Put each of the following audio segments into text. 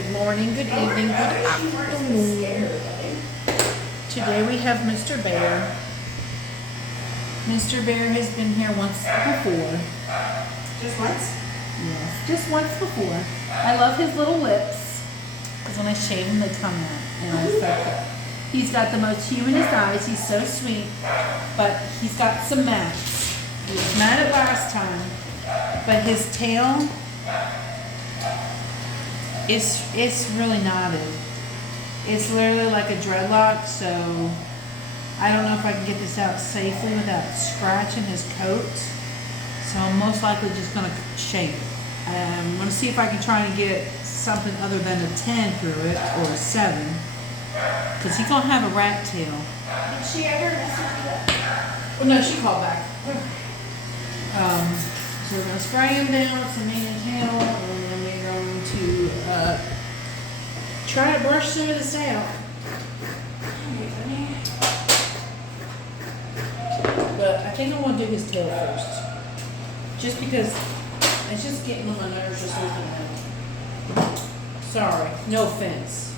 Good morning, good evening, good afternoon. Today we have Mr. Bear. Mr. Bear has been here once before. Just once? Yes, just once before. I love his little lips, because when I shave them they come out. And I was like, he's got the most humidest eyes. He's so sweet, but he's got some mats. He was mad at last time, but his tail it's really knotted. It's literally like a dreadlock, so I don't know if I can get this out safely without scratching his coat. So I'm most likely just going to shave it. I'm going to see if I can try and get something other than a 10 through it, or a 7. Because he's going to have a rat tail. Did she ever message you? Well, no, she called back. So we're going to spray him down with some mane and tail, and then we're going to try to brush some of this out. But I think I want to do his tail first. Just because it's just getting on my nerves just looking at it. Sorry, no offense.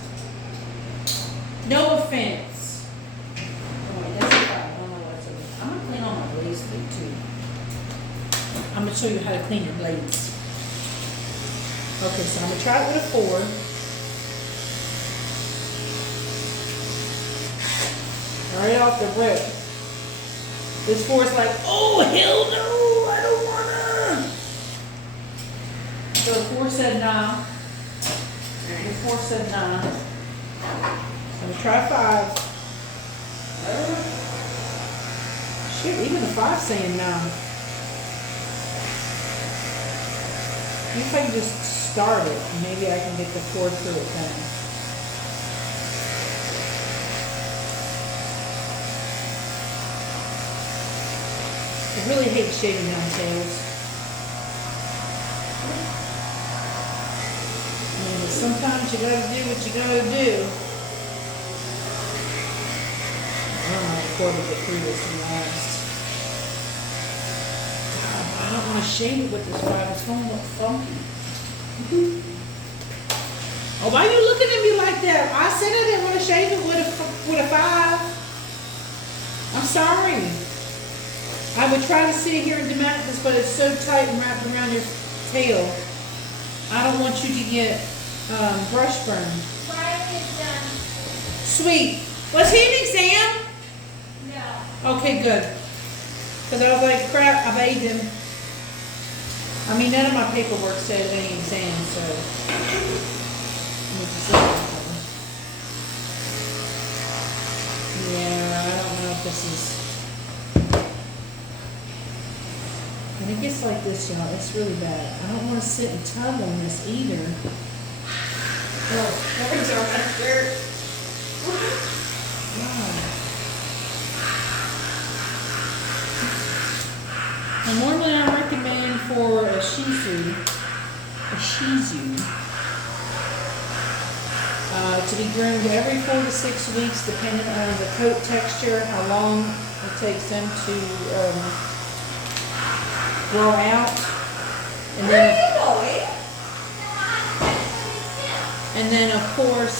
No offense. Oh wait, that's okay. I don't know what's over there. I'm going to clean all my blades too. I'm going to show you how to clean your blades. Okay, so I'm going to try it with a 4. Right off the rip. This 4 is like, oh, hell no, I don't want to. So the 4 said nah. The 4 said nah. I'm going to try 5. Shit, even the 5 saying nah. If I can just start it, maybe I can get the 4 through it then. I really hate shaving down tails. Sometimes you gotta do what you gotta do. I don't know if Corey will get through this one last. God, I don't want to shave it with this 5. It's going to look funky. Oh, why are you looking at me like that? I said I didn't want to shave it with a 5. I'm sorry. I would try to sit here and demount this, but it's so tight and wrapped around your tail. I don't want you to get brush burn. Brian is done. Sweet. Was he an exam? No. Okay, good. Because I was like, crap, I bathed him. I mean, none of my paperwork said any exam, so. Yeah, I don't know if this is. When it gets like this, y'all, it's really bad. I don't want to sit and tub on this either. Oh, nobody's on my shirt. Wow. Now, normally I recommend for a Shih Tzu, to be groomed every 4 to 6 weeks, depending on the coat texture, how long it takes them to grow out. And Where then, are you going? and then of course,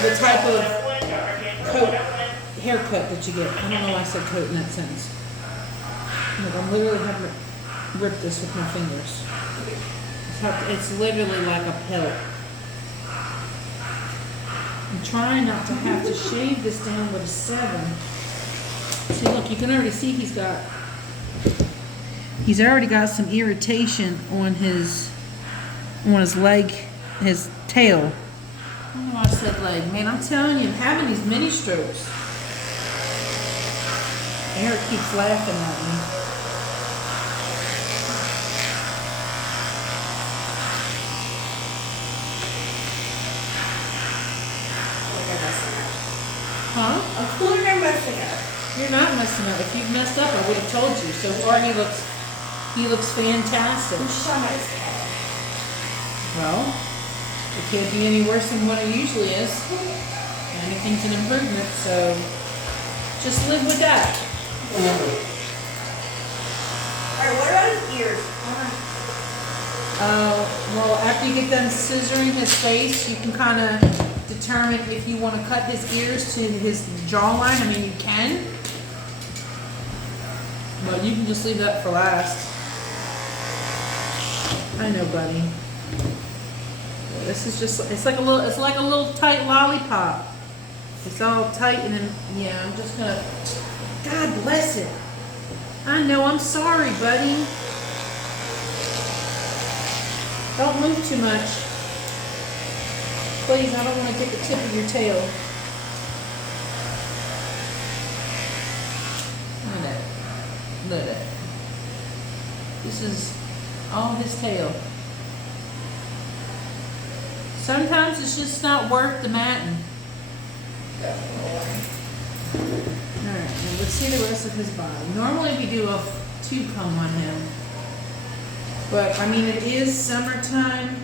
the type of coat, haircut that you get. I don't know why I said coat in that sentence. Look, I'm literally having to rip this with my fingers. It's literally like a pelt. I'm trying not to have to shave this down with a 7. See, look, you can already see he's already got some irritation on his leg, his tail. I don't know why I said leg. Man, I'm telling you, I'm having these mini strokes. Eric keeps laughing at me. Huh? I'm cool and messing up. You're not messing up. If you've messed up, I would have told you. So far, he looks fantastic. Shama's head. Well, it can't be any worse than what it usually is. Anything's an improvement, so just live with that. Alright, what about his ears? Well, after you get done scissoring his face, you can kind of determine if you want to cut his ears to his jawline. I mean, you can. But you can just leave that for last. I know, buddy. This is just, it's like a little tight lollipop. It's all tight and then, yeah, I'm just gonna, God bless it. I know, I'm sorry, buddy. Don't move too much. Please, I don't want to get the tip of your tail. Look at that. Look at that. This is all his tail. Sometimes it's just not worth the matting. Alright, now let's see the rest of his body. Normally we do a tube comb on him. But, I mean, it is summertime.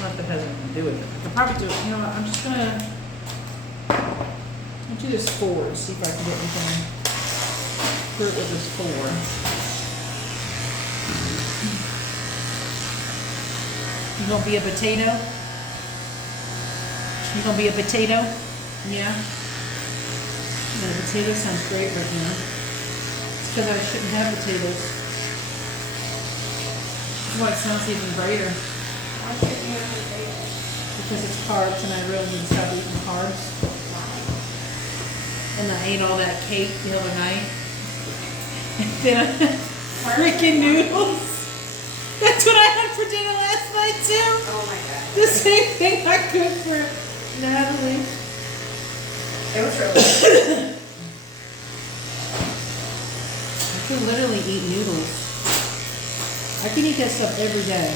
Not that it has anything to do with it. I could probably do it, you know what, I'm just gonna do this forward, see if I can get anything through it with this forward. You gonna be a potato? You gonna be a potato? Yeah? No, potato sounds great right now. It's because I shouldn't have potatoes. That's why it sounds even greater. Why shouldn't you have potatoes? Because it's carbs and I really need to stop eating carbs. And I ate all that cake the other night. And then I had freaking noodles. That's what I had for dinner last night too. Oh my god. The same thing I cooked for Natalie. It was really good. I can literally eat noodles. I can eat that stuff every day.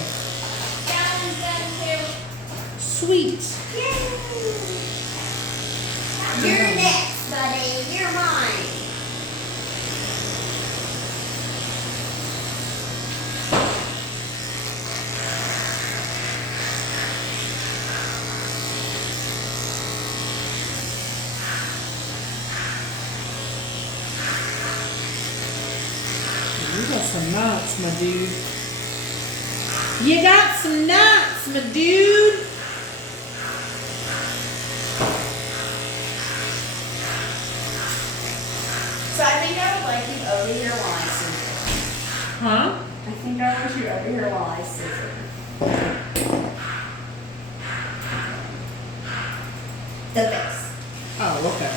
Sweet. You're next, buddy. You're mine. You got some knots, my dude. You got some knots, my dude. So I think I would like you over here while I scissor. Huh? I think I want you over here while I scissor. The face. Oh, okay.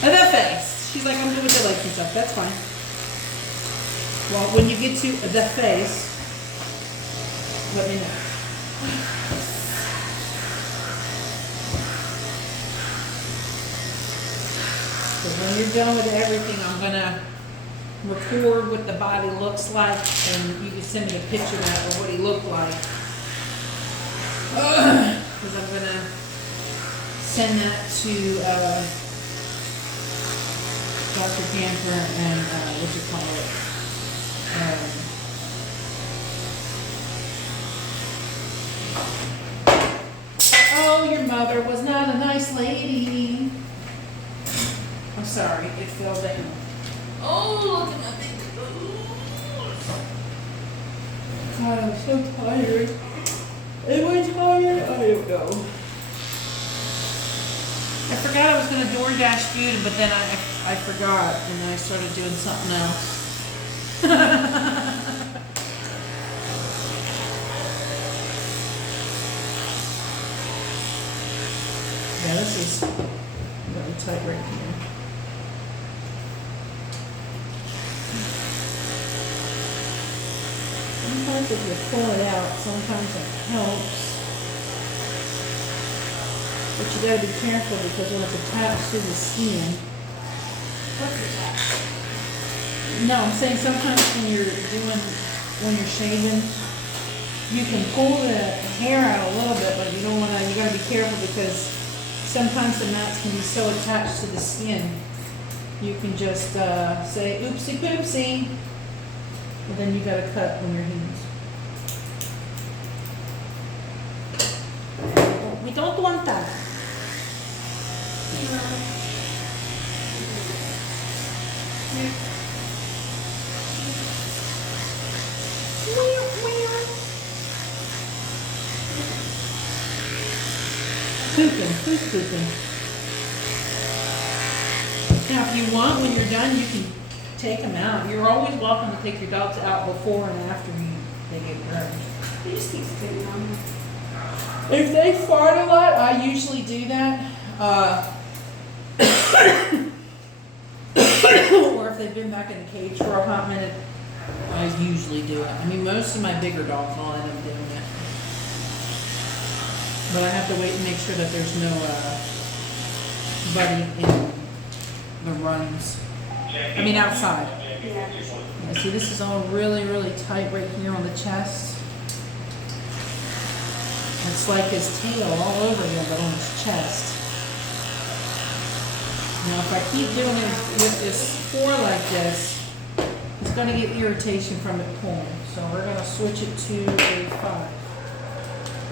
The face. She's like, I'm good with the legs and stuff. That's fine. Well, when you get to the face, let me know. So when you're done with everything, I'm gonna record what the body looks like, and you can send me a picture of that or what he looked like. Because I'm gonna send that to Dr. Camper and what you call it. Oh, your mother was not a nice lady. I'm sorry, it fell down. Oh, look at my big boots. God, I'm so tired. Am I tired? I don't know. I forgot I was going to DoorDash food, but then I forgot, and then I started doing something else. Yeah, this is really tight right here. Sometimes if you pull it out, sometimes it helps. But you gotta be careful because when it's attached to the skin. What's attached? No, I'm saying sometimes when you're shaving, you can pull the hair out a little bit, but you don't wanna, you gotta be careful because sometimes the mats can be so attached to the skin. You can just say, oopsie poopsie, but then you gotta cut on your hands. We don't want that. Pooping. Who's pooping? Now, if you want, when you're done, you can take them out. You're always welcome to take your dogs out before and after they get groomed. He just keeps pooping on me. If they fart a lot, I usually do that. Or if they've been back in the cage for a hot minute, I usually do it. I mean, most of my bigger dogs will end up doing it. But I have to wait and make sure that there's no buddy in the runs. I mean, outside. Yeah. Yeah, see, this is all really, really tight right here on the chest. It's like his tail all over here, but on his chest. Now, if I keep doing it with this 4 like this, he's going to get irritation from it pulling. So we're going to switch it to a 5.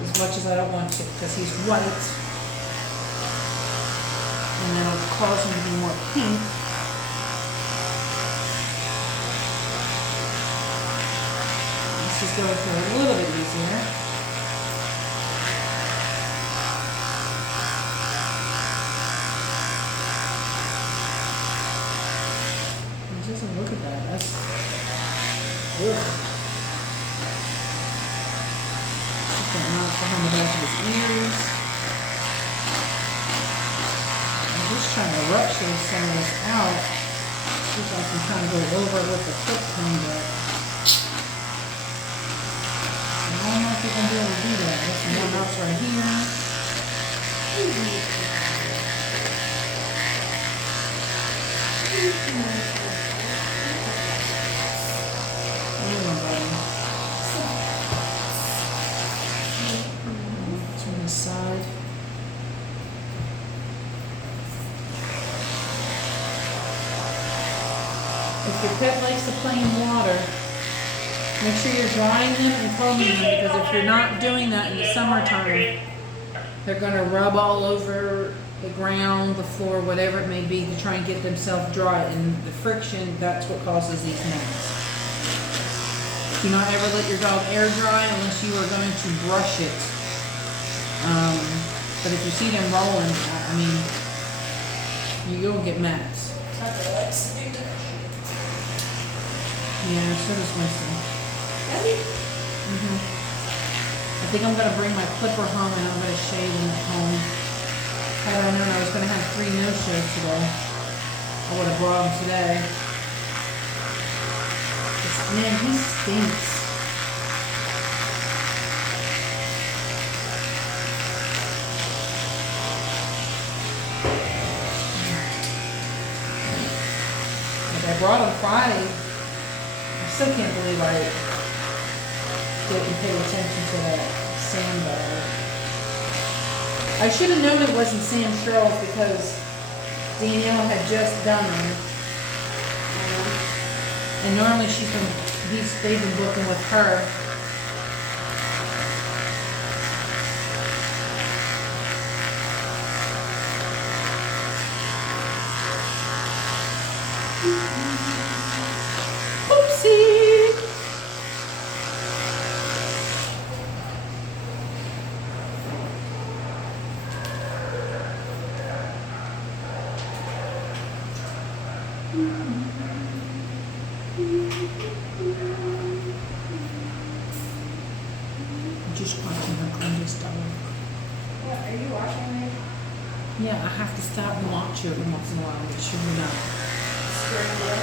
As much as I don't want to, because he's white. And that'll cause him to be more pink. Let's just go through a little bit easier. Just look at that. That's ugh. Just that knot behind the back of his ears. I'm just trying to rupture some of this out. See if I can kind of go over it with the foot clean, but I don't know if you can be able to do that. There's some more knots right here. Turn this side. If your pet likes to play in water, make sure you're drying them and combing them, because if you're not doing that in the summertime, they're going to rub all over the ground, the floor, whatever it may be, to try and get themselves dry. And the friction, that's what causes these knots. Do not ever let your dog air dry unless you are going to brush it. But if you see them rolling, I mean, you'll get mats. Yeah, so does Winston. I think I'm going to bring my clipper home and I'm going to shave him at home. Had I known I was going to have 3 no-shows today, I would have brought him today. Man, he stinks. Like, I brought him Friday. I still can't believe I didn't pay attention to that sandbag. I should have known it wasn't Sam Sherrill's because Danielle had just done them. And normally they've been working with her. Oopsie! Just watching her clean this dog. What, are you watching me? Yeah, I have to stop and watch it every once in a while, make sure you're not. Scared of it?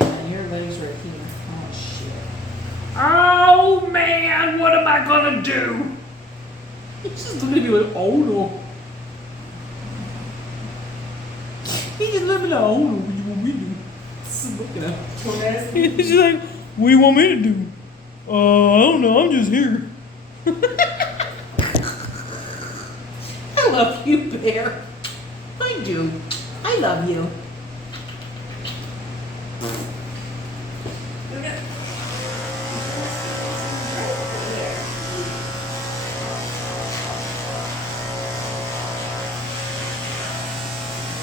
Yeah, your legs right here. Oh shit. Oh man, what am I gonna do? He's just looking at me like, oh no. He's just looking at, oh no, what do you want me to do? Just looking at him. He's just like, what do you want me to do? I don't know, I'm just here. I love you, Bear. I do. I love you.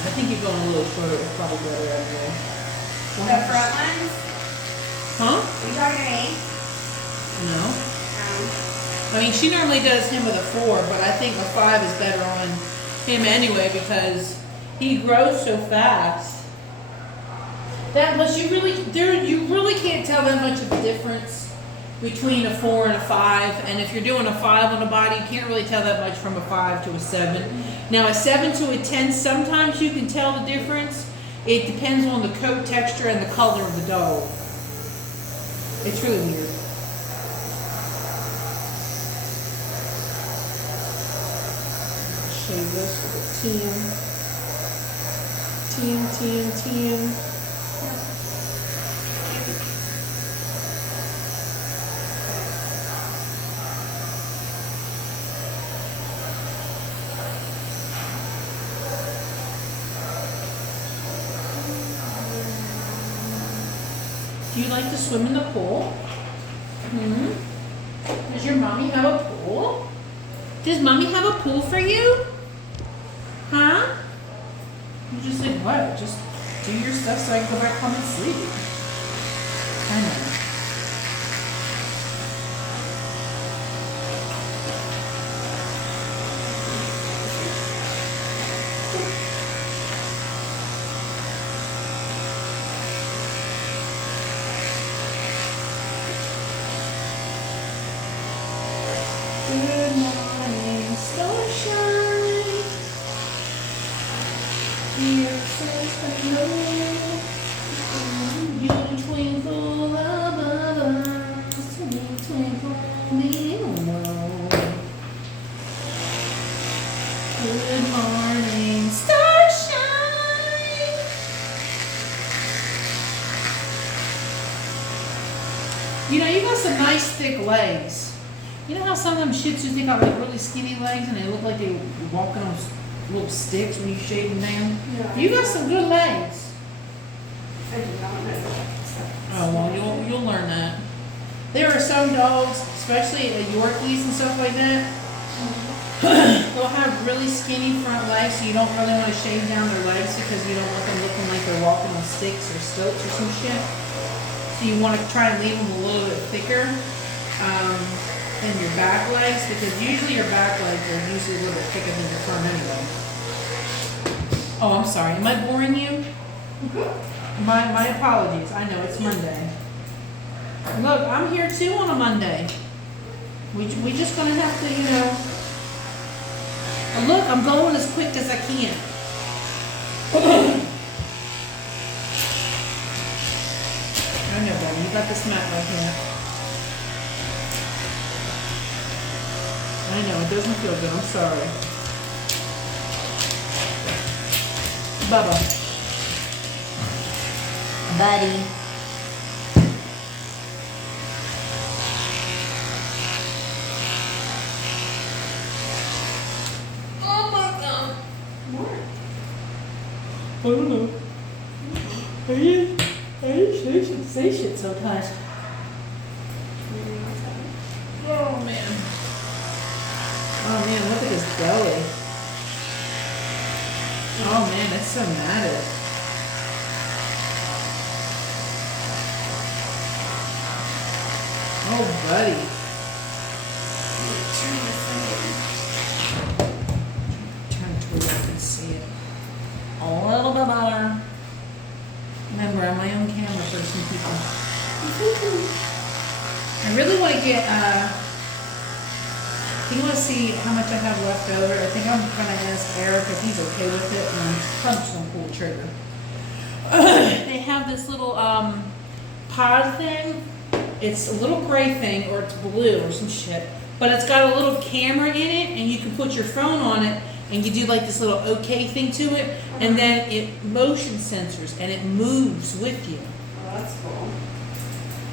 I think you're going a little shorter. It's probably better out there. The front ones? Huh? Are you talking to me? No. I mean, she normally does him with a 4, but I think a 5 is better on him anyway because he grows so fast. That plus you really can't tell that much of a difference between a 4 and a 5. And if you're doing a 5 on a body, you can't really tell that much from a 5 to a 7. Now a 7 to a 10, sometimes you can tell the difference. It depends on the coat texture and the color of the dog. It's really weird. Shave this with a 10. Do you like to swim in the pool? Does your mommy have a pool? Does mommy have a pool for you? Huh? You just like, what? Just do your stuff so I can go back home and sleep. I know. Good morning, sunshine. Here says hello. You twinkle above us, you twinkle below. Good morning, starshine. You know, you got some nice thick legs. You know how some of them Shih Tzus, they got like really skinny legs and they look like they walking on little sticks when you shave them down? Yeah. You got some good legs. I do not know that. Oh, well, you'll learn that. There are some dogs, especially Yorkies and stuff like that, they'll have really skinny front legs, so you don't really want to shave down their legs because you don't want them looking like they're walking on sticks or stilts or some shit. So you want to try and leave them a little bit thicker. Than your back legs, because usually your back legs are usually a little bit thicker than your front anyway. Oh, I'm sorry. Am I boring you? My apologies. I know it's Monday. Look, I'm here too on a Monday. We just gonna have to, you know. Oh, look, I'm going as quick as I can. I know, baby. You got the smack like that. I know, it doesn't feel good. I'm sorry. Bubba. Buddy. Oh my God. What? I don't know. I should say shit sometimes. Oh man. Oh man, look at his belly. Oh man, that's so matted. Oh buddy. Turn it to where I can see it. A little bit better. Remember, I'm my own camera person, people. I really want to get, you want to see how much I have left over? I think I'm going to ask Eric if he's okay with it, and I'm just going to pull the trigger. They have this little pod thing. It's a little gray thing, or it's blue or some shit, but it's got a little camera in it, and you can put your phone on it, and you do like this little okay thing to it, and then it motion sensors, and it moves with you. Oh, that's cool.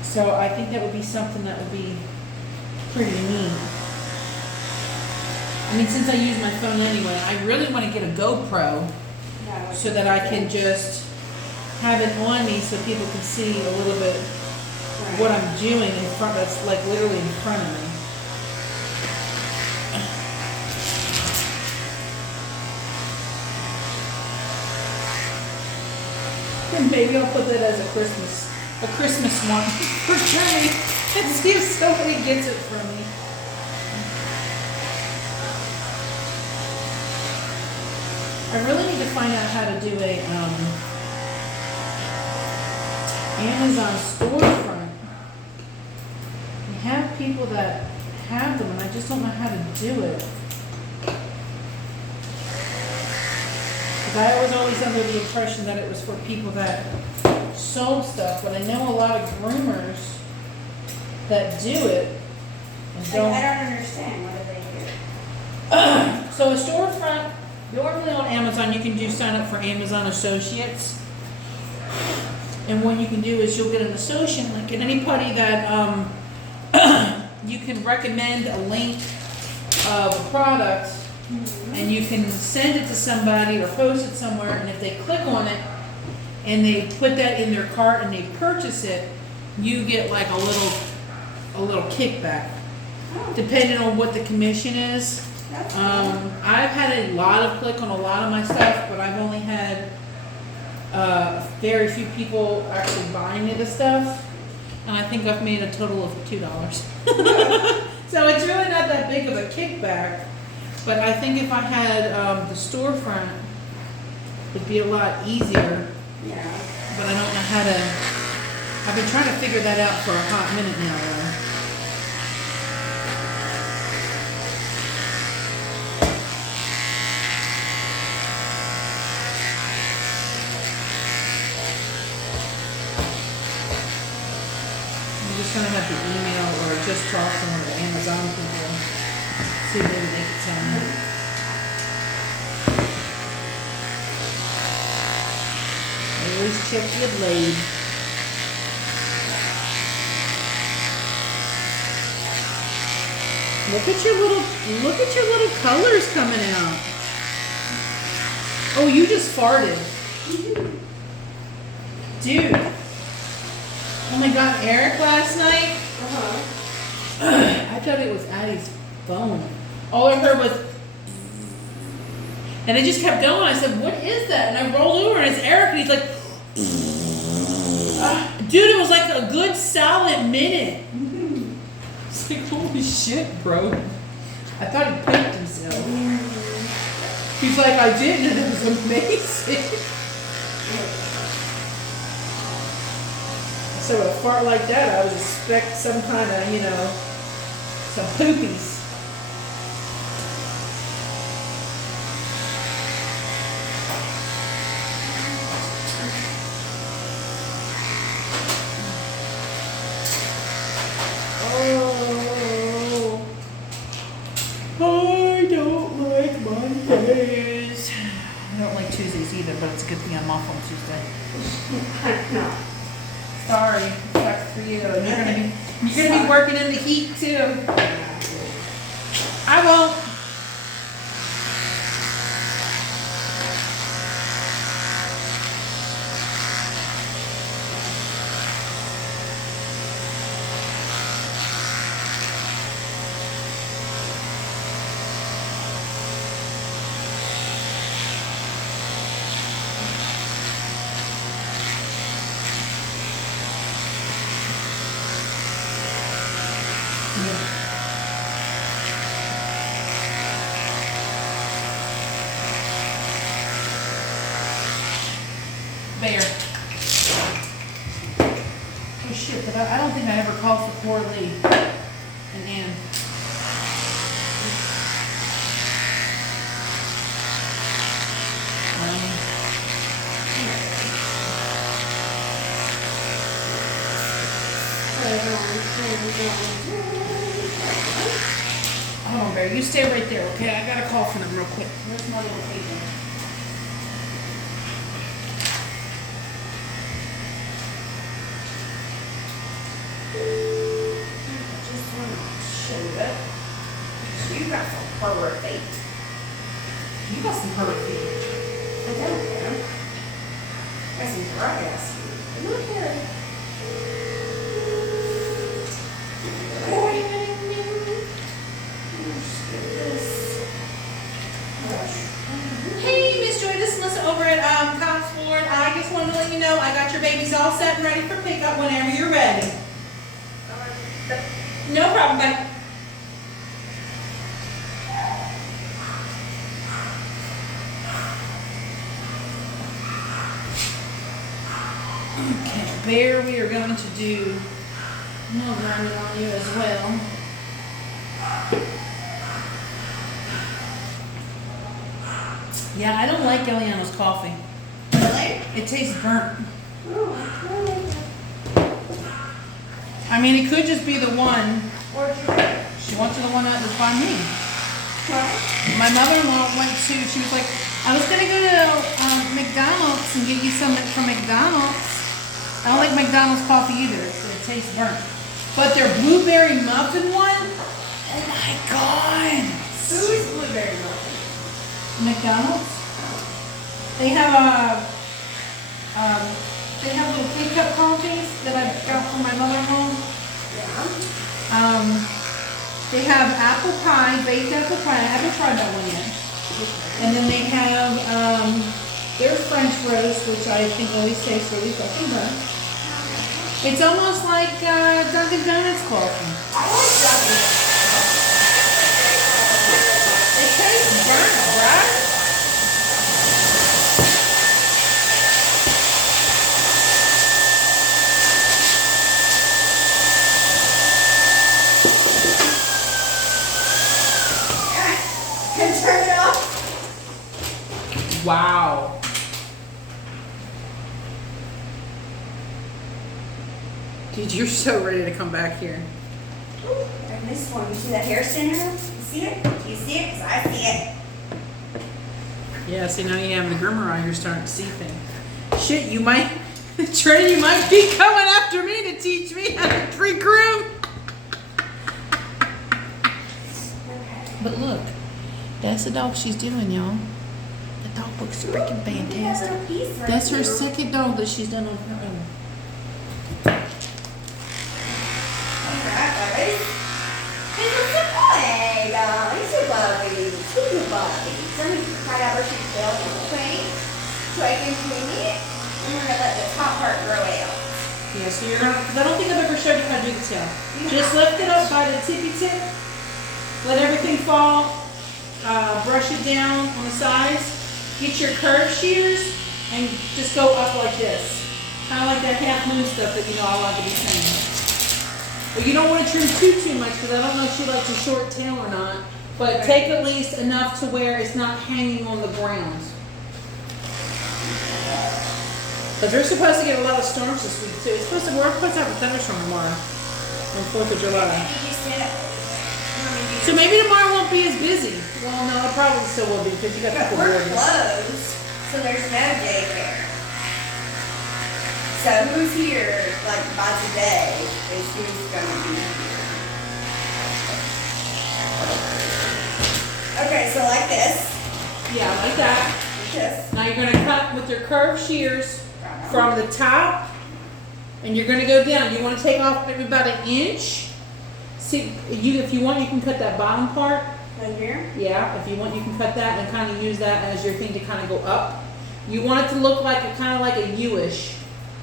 So I think that would be something that would be pretty neat. I mean, since I use my phone anyway, I really want to get a GoPro Yeah, so that I can just have it on me so people can see a little bit what I'm doing in front, that's like literally in front of me. And maybe I'll put that as a Christmas one for Jenny. Let's see if somebody gets it from me. I really need to find out how to do a Amazon storefront. We have people that have them, and I just don't know how to do it. Because I was always under the impression that it was for people that sold stuff, but I know a lot of groomers that do it and Like, don't. I don't understand, what do they do? So a storefront, normally on Amazon, you can do sign up for Amazon Associates. And what you can do is you'll get an associate link, and anybody that you can recommend a link of a product, and you can send it to somebody or post it somewhere, and if they click on it and they put that in their cart and they purchase it, you get like a little kickback, depending on what the commission is. That's I've had a lot of click on a lot of my stuff, but I've only had very few people actually buying me the stuff, and I think I've made a total of $2. So it's really not that big of a kickback, but I think if I had the storefront, it'd be a lot easier, Yeah. but I don't know how to. I've been trying to figure that out for a hot minute now, though. I'm just gonna have to email or just talk to one of the Amazon people, see if maybe they can tell me. Always check your blade. Look at your little colors coming out. Oh, you just farted. Dude. Oh my God, Eric last night? I thought it was Addie's phone. All I heard was, and it just kept going. I said, what is that? And I rolled over and it's Eric, and he's like, dude, it was like a good solid minute. It's like, holy shit, bro. I thought he pooped himself. He's like, I didn't, and it was amazing. So a fart like that, I would expect some kind of, some poopies. Oh, I don't like Mondays. I don't like Tuesdays either, but it's a good thing I'm off on Tuesday. No. Sorry, sucks for you. And you're gonna be working in the heat too. I won't. Bear. Oh shit, but I don't think I ever called for poor Lee and Ann. Hold on, Bear, you stay right there, okay? I gotta call for them real quick. Where's my little paper? Just want to show you. You got some pervert feet. You got some hurt feet. I don't care. Got some dry ass feet. Look at it. Hey, Miss Joy, this is Melissa over at Cops Ford. I just wanted to let you know I got your babies all set and ready for pickup whenever you're ready. No problem, bye. Okay, Bear, we are going to do no grinding on you as well. Yeah, I don't like Eliana's coffee. Really? It tastes burnt. Oh, I mean, it could just be the one. where'd you get it? She went to the one that was by me. What? My mother-in-law went to, she was like, I was going to go to McDonald's and get you some from McDonald's. I don't like McDonald's coffee either. It tastes burnt. But their blueberry muffin one, oh my God. Who is blueberry muffin? McDonald's. They have little K-cup coffees that I got from my mother-in-law. Yeah. They have apple pie, baked apple pie. I haven't tried that one yet. And then they have their French roast, which I think always tastes really fucking good. It's almost like Dunkin' Donuts coffee. I like Dunkin'. It tastes burnt, right? Can turn it off. Wow. Dude, you're so ready to come back here. Ooh, and this one, you see that hair center? You see it? Do you see it? 'Cause I see it. Yeah, see now you have the groomer on, you're starting to see things. Shit, you might, Trey, you might be coming after me to teach me how to pre-groom. Okay. But look, that's the dog she's doing, y'all. The dog looks freaking fantastic. Little piece right That's her here. second dog that she's done on her own. Alright, buddy. He's a good boy, dog. He's a puppy. He's a puppy. So I'm going to try out her tail real quick so I can clean it. And we're going to let the top part grow out. Yeah, so you're gonna, because I don't think I've ever showed you how to do the tail. Just lift it up by the tippy tip, let everything fall, brush it down on the sides, get your curved shears, and just go up like this. Kind of like that half moon stuff that you know I like to be saying. But you don't want to trim too much because I don't know if she likes a short tail or not. But take at least enough to where it's not hanging on the ground. Because we're supposed to get a lot of storms this week too. We're supposed to have a thunderstorm tomorrow on 4th of July. So maybe tomorrow won't be as busy. Well, no, it probably still will be because you got But people we're boarding. closed, so there's no day there. So who's here, like, by today is who's gonna be here. Okay, so like this. Yeah, like that. Like this. Now you're going to cut with your curved shears from the top, and you're going to go down. You want to take off maybe about 1 inch. See, if you want, you can cut that bottom part. Right here. Yeah, if you want, you can cut that and kind of use that as your thing to kind of go up. You want it to look like a kind of like a U-ish,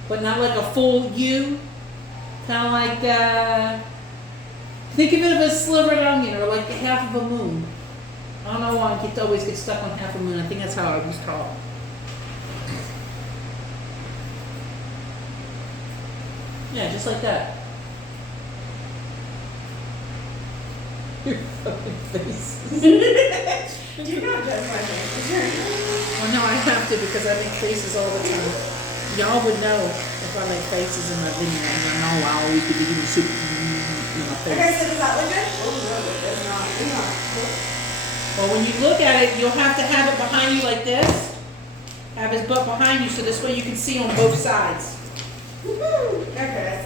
but not like a full U. Kind of like, think of it as a slivered onion or like half of a moon. I don't know why I always get stuck on half a moon. I think that's how I was taught. Yeah, just like that. Your fucking face. You don't judge my face. Well, no, I have to because I make faces all the time. Y'all would know if I make faces in my video. I know I always be eating soup in my face. Okay, so does that look good? Oh, no, it does not. It's not. Well, when you look at it, you'll have to have it behind you like this. Have his butt behind you so this way you can see on both sides. Okay.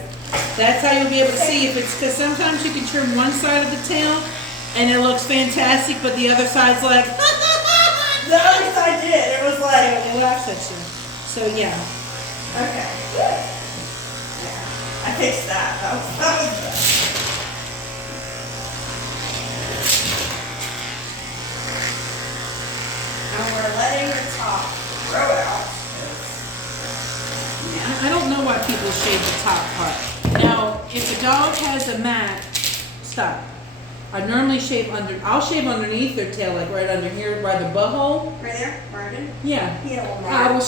That's how you'll be able to see if it's, because sometimes you can trim one side of the tail and it looks fantastic, but the other side's like, The other side did. It was like, it laughs at you. So yeah. okay, good. Yeah, I fixed that. That was good. And we're letting the top grow out. I don't know why people shave the top part. Now, if a dog has a mat top. I normally shave I'll shave underneath their tail, like right under here, by the butthole. Right there, Martin. Yeah. Yeah, I'll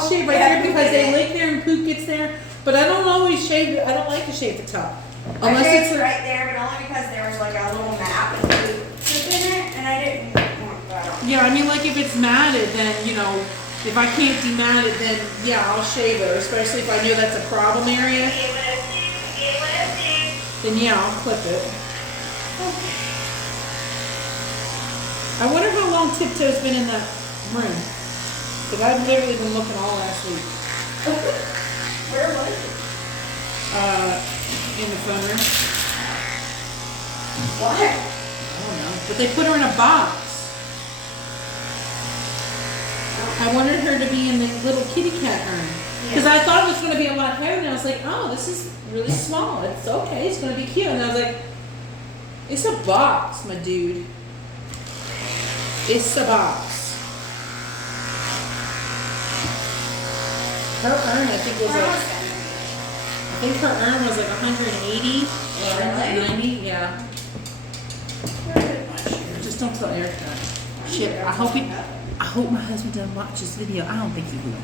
shave right Yeah, there because they yeah. lick there and poop gets there. But I don't always shave. I don't like to shave the top. I Unless shaved it's right there, but only because there was like a little map and poop in it, and I didn't want that. Yeah, I mean, like if it's matted, then, you know, if I can't demat it, then yeah, I'll shave it. Especially if I know that's a problem area, then yeah, I'll clip it. I wonder how long Tiptoe's been in that room. Because I've literally been looking all last week. Where was it? In the phone room. What? I don't know. But they put her in a box. I wanted her to be in the little kitty cat urn. Because I thought it was going to be a lot heavier, and I was like, oh, this is really small. It's okay. It's going to be cute. And I was like, it's a box, my dude. It's a box. Her urn, I think, was like, I think her urn was like 180 or 190. Yeah. Just don't tell Erica. Shit, I hope my husband doesn't watch this video. I don't think he will.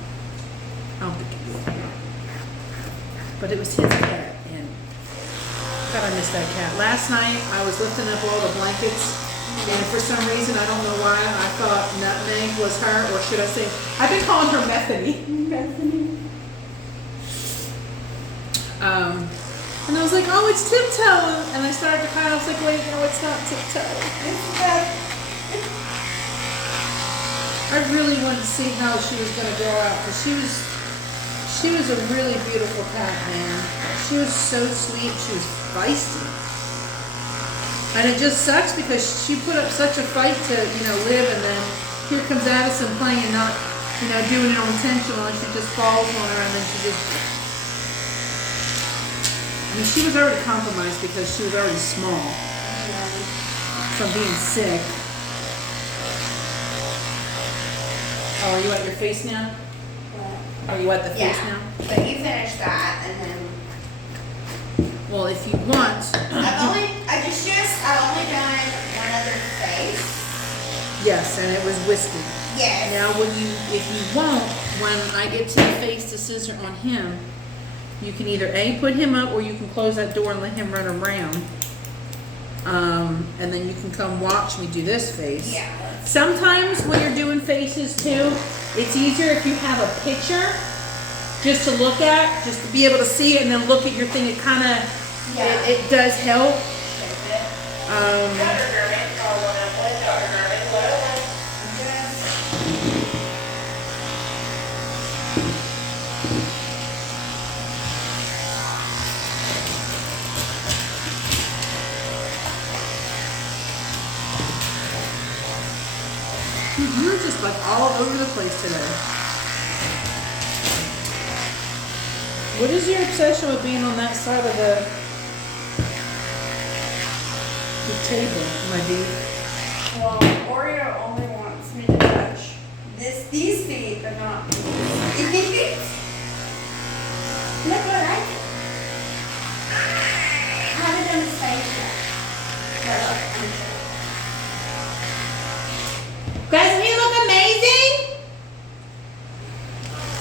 But it was his cat, and God, I miss that cat. Last night I was lifting up all the blankets, and for some reason, I don't know why, I thought Nutmeg was her, or should I say, I've been calling her Methany. And I was like, oh, it's Tiptoe. And I started to cry. I was like, wait, no, it's not Tiptoe. I really wanted to see how she was going to go out, because she was a really beautiful cat, man. She was so sweet. She was feisty. And it just sucks because she put up such a fight to, you know, live, and then here comes Addison playing and not, you know, doing it intentional, and she just falls on her, and then she just, I mean, she was already compromised because she was already small from being sick. Oh, are you at your face now? Are you at the face now? But you finish that, and then. Well, if you want. I've only done one other face. Yes, and it was whiskey. Yes. Now, if you want, when I get to the face to scissor on him, you can either A, put him up, or you can close that door and let him run around. And then you can come watch me do this face. Yeah. Sometimes when you're doing faces too, it's easier if you have a picture just to look at, just to be able to see it and then look at your thing. It kind of, it does help. You're just like all over the place today. What is your obsession with being on that side of the table, my dude? Well, Oreo only wants me to touch these feet, but not these feet. Look what I did. I haven't done his face yet. Doesn't he look amazing?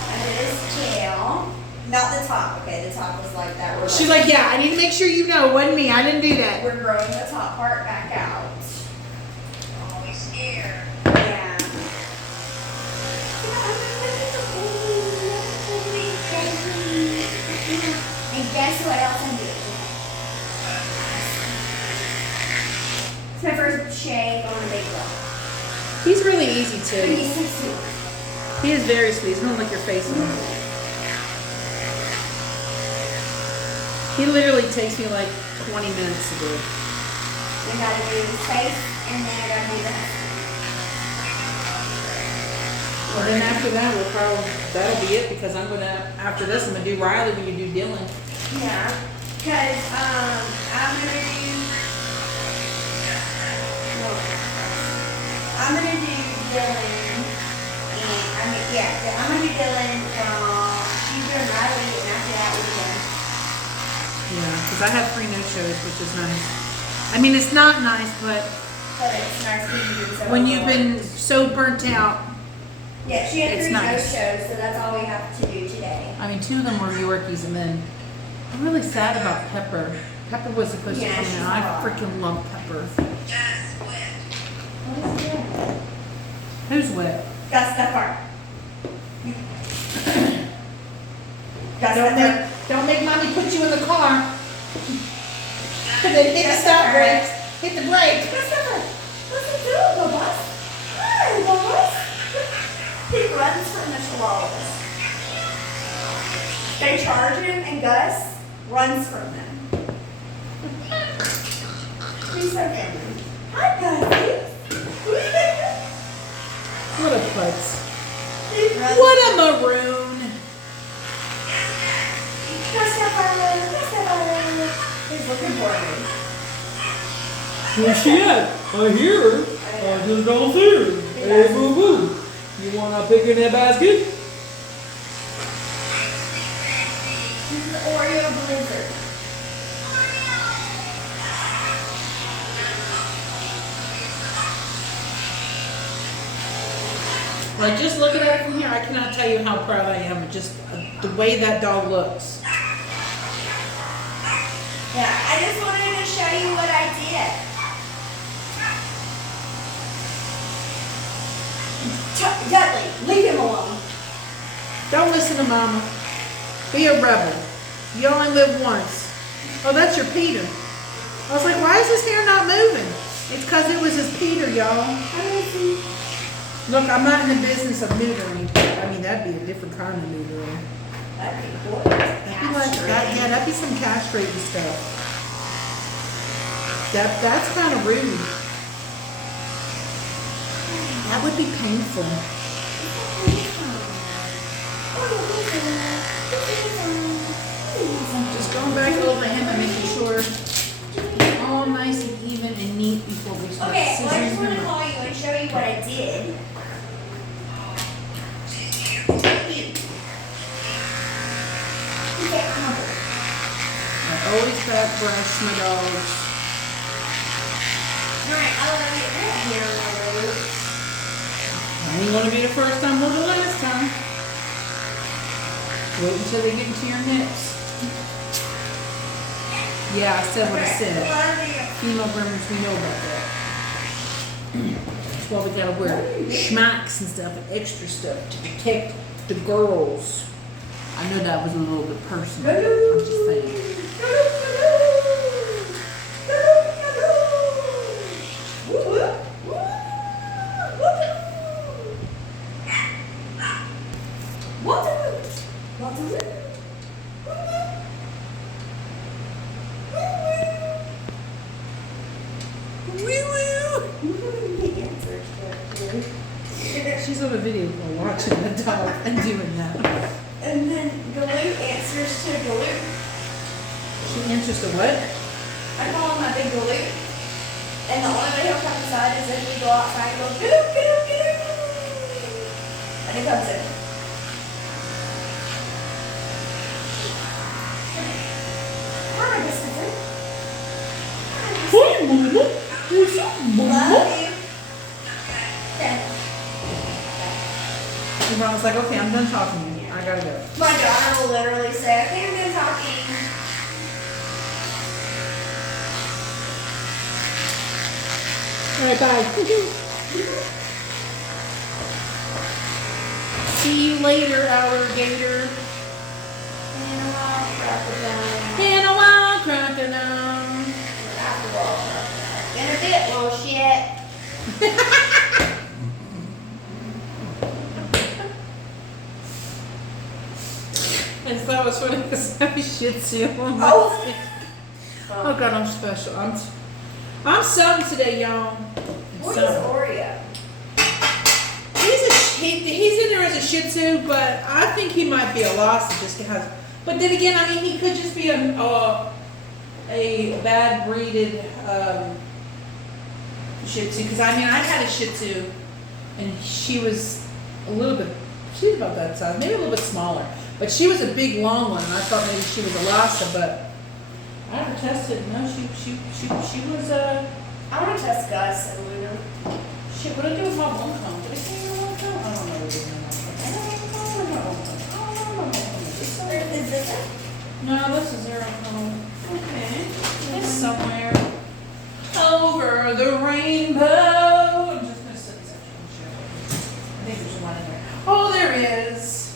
I did his tail. Not the top, okay? The top was like that. She's like, yeah, I need to make sure you know it wasn't me. I didn't do that. We're growing the top part back out. Always scared. Yeah. And guess what else I'm doing? It's my first shave on a big girl. He's really easy And too. he's so sweet. He is very sweet. He's gonna lick your face on him. He literally takes me like 20 minutes to do it. We gotta do his face, and then I gotta do the head. And then after that, that'll be it, because after this, I'm gonna do Riley when you do Dylan. Yeah, because I'm gonna do Dylan, and I'm gonna do Dylan from she's doing Riley, and after that we're done. Yeah, because I have 3 no-shows, which is nice. I mean, it's not nice, but But it's nice when you do so. when you've been so burnt out, Yeah, she had it's 3 nice. no-shows, so that's all we have to do today. I mean, 2 of them were Yorkies, and then I'm really sad about Pepper. Pepper was supposed to Yeah, come she's out. I not. freaking love Pepper. Just quit. What is he doing? Who's wet? Gus, that part. Gus, that part. Don't make mommy put you in the car. Then hit the stop brakes. Hit the brake. Gus, that part. What's he doing, little boss? Hi, little boss. He runs from the chihuahuas. They charge him, and Gus runs from them. He's so friendly. Hi, Gus. What a putz. He runs. What a maroon. Gus, that part. Gus, that part. He's looking for me. Where's she at? I hear her. I just don't see her. Hey, boo boo. You wanna pick in that basket? This is the Oreo blizzard. Like, just looking at it from here, I cannot tell you how proud I am of just the way that dog looks. Yeah, I just wanted to show you what I did. Dudley, leave him alone. Don't listen to mama. Be a rebel. You only live once. Oh, that's your Peter. I was like, why is his hair not moving? It's because it was his Peter, y'all. Look, I'm not in the business of neutering. I mean, that'd be a different kind of neutering. That'd be cool. That'd be like that, yeah, that'd be some castrating stuff. That's kind of rude. That would be painful. Just going back over him and making sure it's all nice and even and neat before we start Okay, well, I just want scissoring to him up. call you and show you what I did. Okay, come on. I always back brush my dogs. Alright, I love you. Right here, my root. Ain't gonna be the first time or the last time. Wait until they get into your hips. Yeah, I said what I said. Love you. Female groomers, we know about that. That's why we gotta wear schmacks and stuff and extra stuff to protect the girls. I know that was a little bit personal. I'm just saying. She's on a video call watching the dog and doing that. And then Galoot answers to Galoot. She answers to what? I call him my big Galoot. And the only way he'll come inside is if we go outside and go, Galoot, Galoot, Galoot. And he comes in. Hi, Mr. Hi, Mama. What's up, Mama? Love you. Okay. And I was like, okay, I'm done talking to you. I gotta go. My daughter will literally say, okay, I'm done talking. All right, bye. See you later, alligator. In a while, crocodile. In a while, crocodile. After all, crocodile. In a bit, little shit. And so that was funny because I have a Shih Tzu. Oh. Oh God, I'm special. I'm something today, y'all. What is Oreo? He's in there as a Shih Tzu, but I think he might be a loss just because. But then again, I mean, he could just be a bad breeded Shih Tzu. Because I mean, I had a Shih Tzu, and she was about that size, maybe a little bit smaller. But she was a big, long one, and I thought maybe she was a Lhasa, but I haven't tested, no, she was, I want to test Gus and Luna. shit, what did I do with my one comb? Did I say my one comb? I don't know what I did with my one comb. I don't know what my one comb. I don't know what my one comb is. It's somewhere. Is this it? No, this is zero comb. Okay. It's somewhere over the rainbow. I'm just gonna set this up and show you. I think there's one in there. Oh, there is.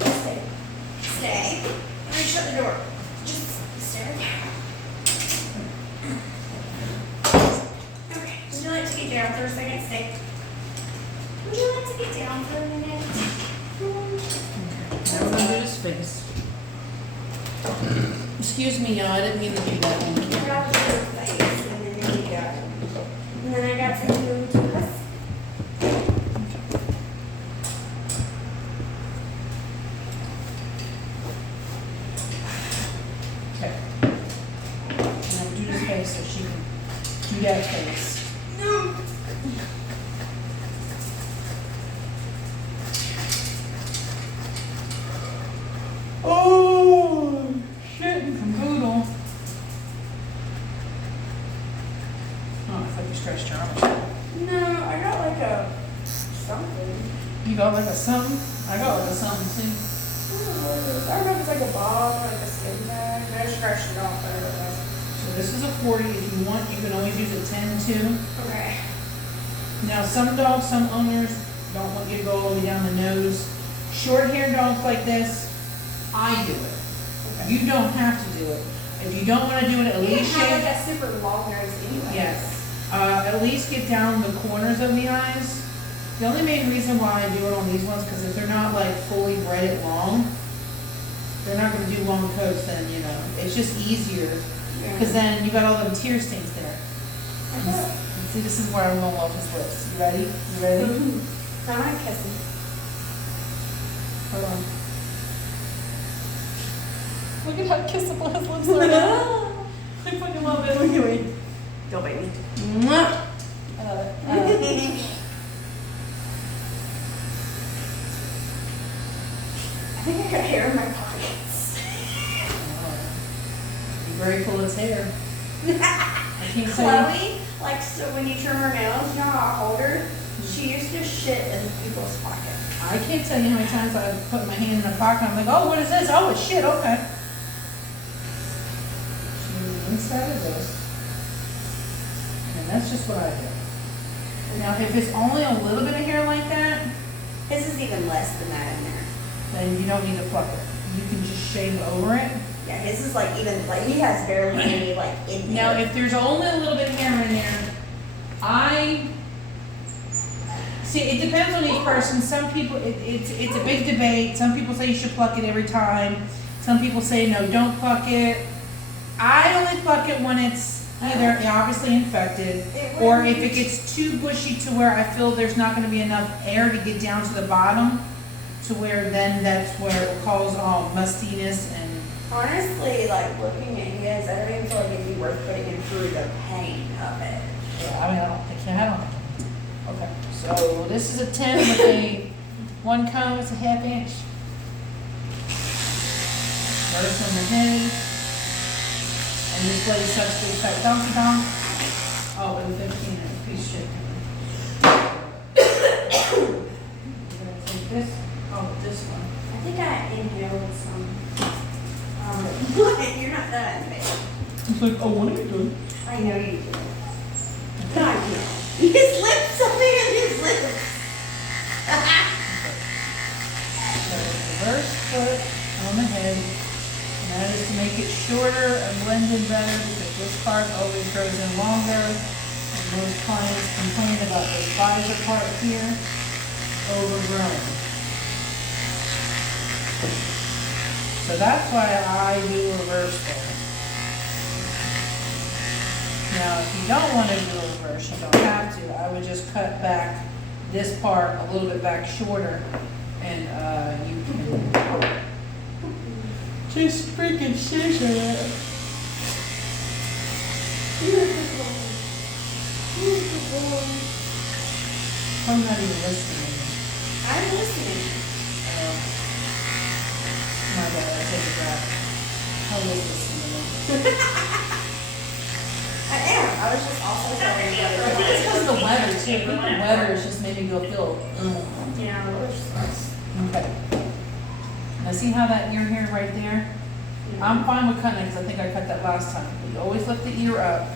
Stay. Stay. Let me shut the door. Just stay. Okay. Would you like to get down for a second? Stay. Would you like to get down for a minute? Now we're gonna do his face. Excuse me, y'all, I didn't mean to do that one. I got your face, and then there you go. And then I got to do Gus. Okay. Now do his face so she can do that face. No. Oh, shit, from Poodle. Oh, I thought you stretched your arm. No, I got like a something. You got like a something? I got like a something too. I don't know if it's like a ball or like a skin bag. I just scratched it off. I don't know. So this is a 40. If you want, you can always use a 10 too. Okay. Now, some dogs, some owners don't want you to go all the way down the nose. Short-haired dogs like this, I do it. You don't have to do it. If you don't want to do it, at You least have shave. like a super long nose anyway. Yes. At least get down the corners of the eyes. The only main reason why I do it on these ones, because if they're not like fully braided long, they're not going to do long coats then, you know. It's just easier. Because then you got all them tear stains there. Okay. See, this is where I'm going to love his lips. You ready? You ready? I want to kiss him. Hold on. Look at how kissable his lips are now. I fucking love it. Wait. Don't bite me. Mwah! I love it. I love it. I think I got hair in my pockets. You're very full of his hair. I can't say. Chloe, like, so when you trim her nails, you know how I hold her? She used to shit in people's pockets. I can't tell you how many times I've put my hand in a pocket. I'm like, oh, what is this? Oh, it's shit. Okay. Inside of this. And that's just what I do. Now, if it's only a little bit of hair like that, His is even less than that in there. then you don't need to pluck it. You can just shave over it. Yeah, his is like even, like, he has barely any, like, in Now, there. if there's only a little bit of hair in there, see, it depends on each person. Some people, it's a big debate. Some people say you should pluck it every time. Some people say, no, don't pluck it. I only pluck it when it's either obviously infected, or if it gets too bushy to where I feel there's not gonna be enough air to get down to the bottom, to where then that's where it will cause all mustiness and, Honestly, like, looking at his, I don't even feel like it'd be worth putting him through the pain of it. I mean, I don't think, I don't. Okay, so this is a 10 with a 1 comb, it's a 1/2 inch. First on the head. And this lady sucks big fat donkey donk. Oh, and 15 and a piece of shit. We're gonna take this, this one. I think I inhaled some. You're not done, babe. It's like, oh, what are you doing? I know you do. God, no. His lips, something in his lips. So reverse foot on the head. And that is to make it shorter and blend in better, because this part always grows in longer. And most clients complain about this visor part here, overgrown. So that's why I do reverse foot. Now, if you don't want to do a reverse, you don't have to. I would just cut back this part a little bit back shorter, and you can. Just freaking scissor it. Beautiful. Beautiful. I'm not even listening. I'm listening. My bad, I take it back. I was listening. too. I think the weather has just made me go feel, Yeah, the weather sucks. Okay. Now see how that ear here right there? I'm fine with cutting it because I think I cut that last time. You always lift the ear up.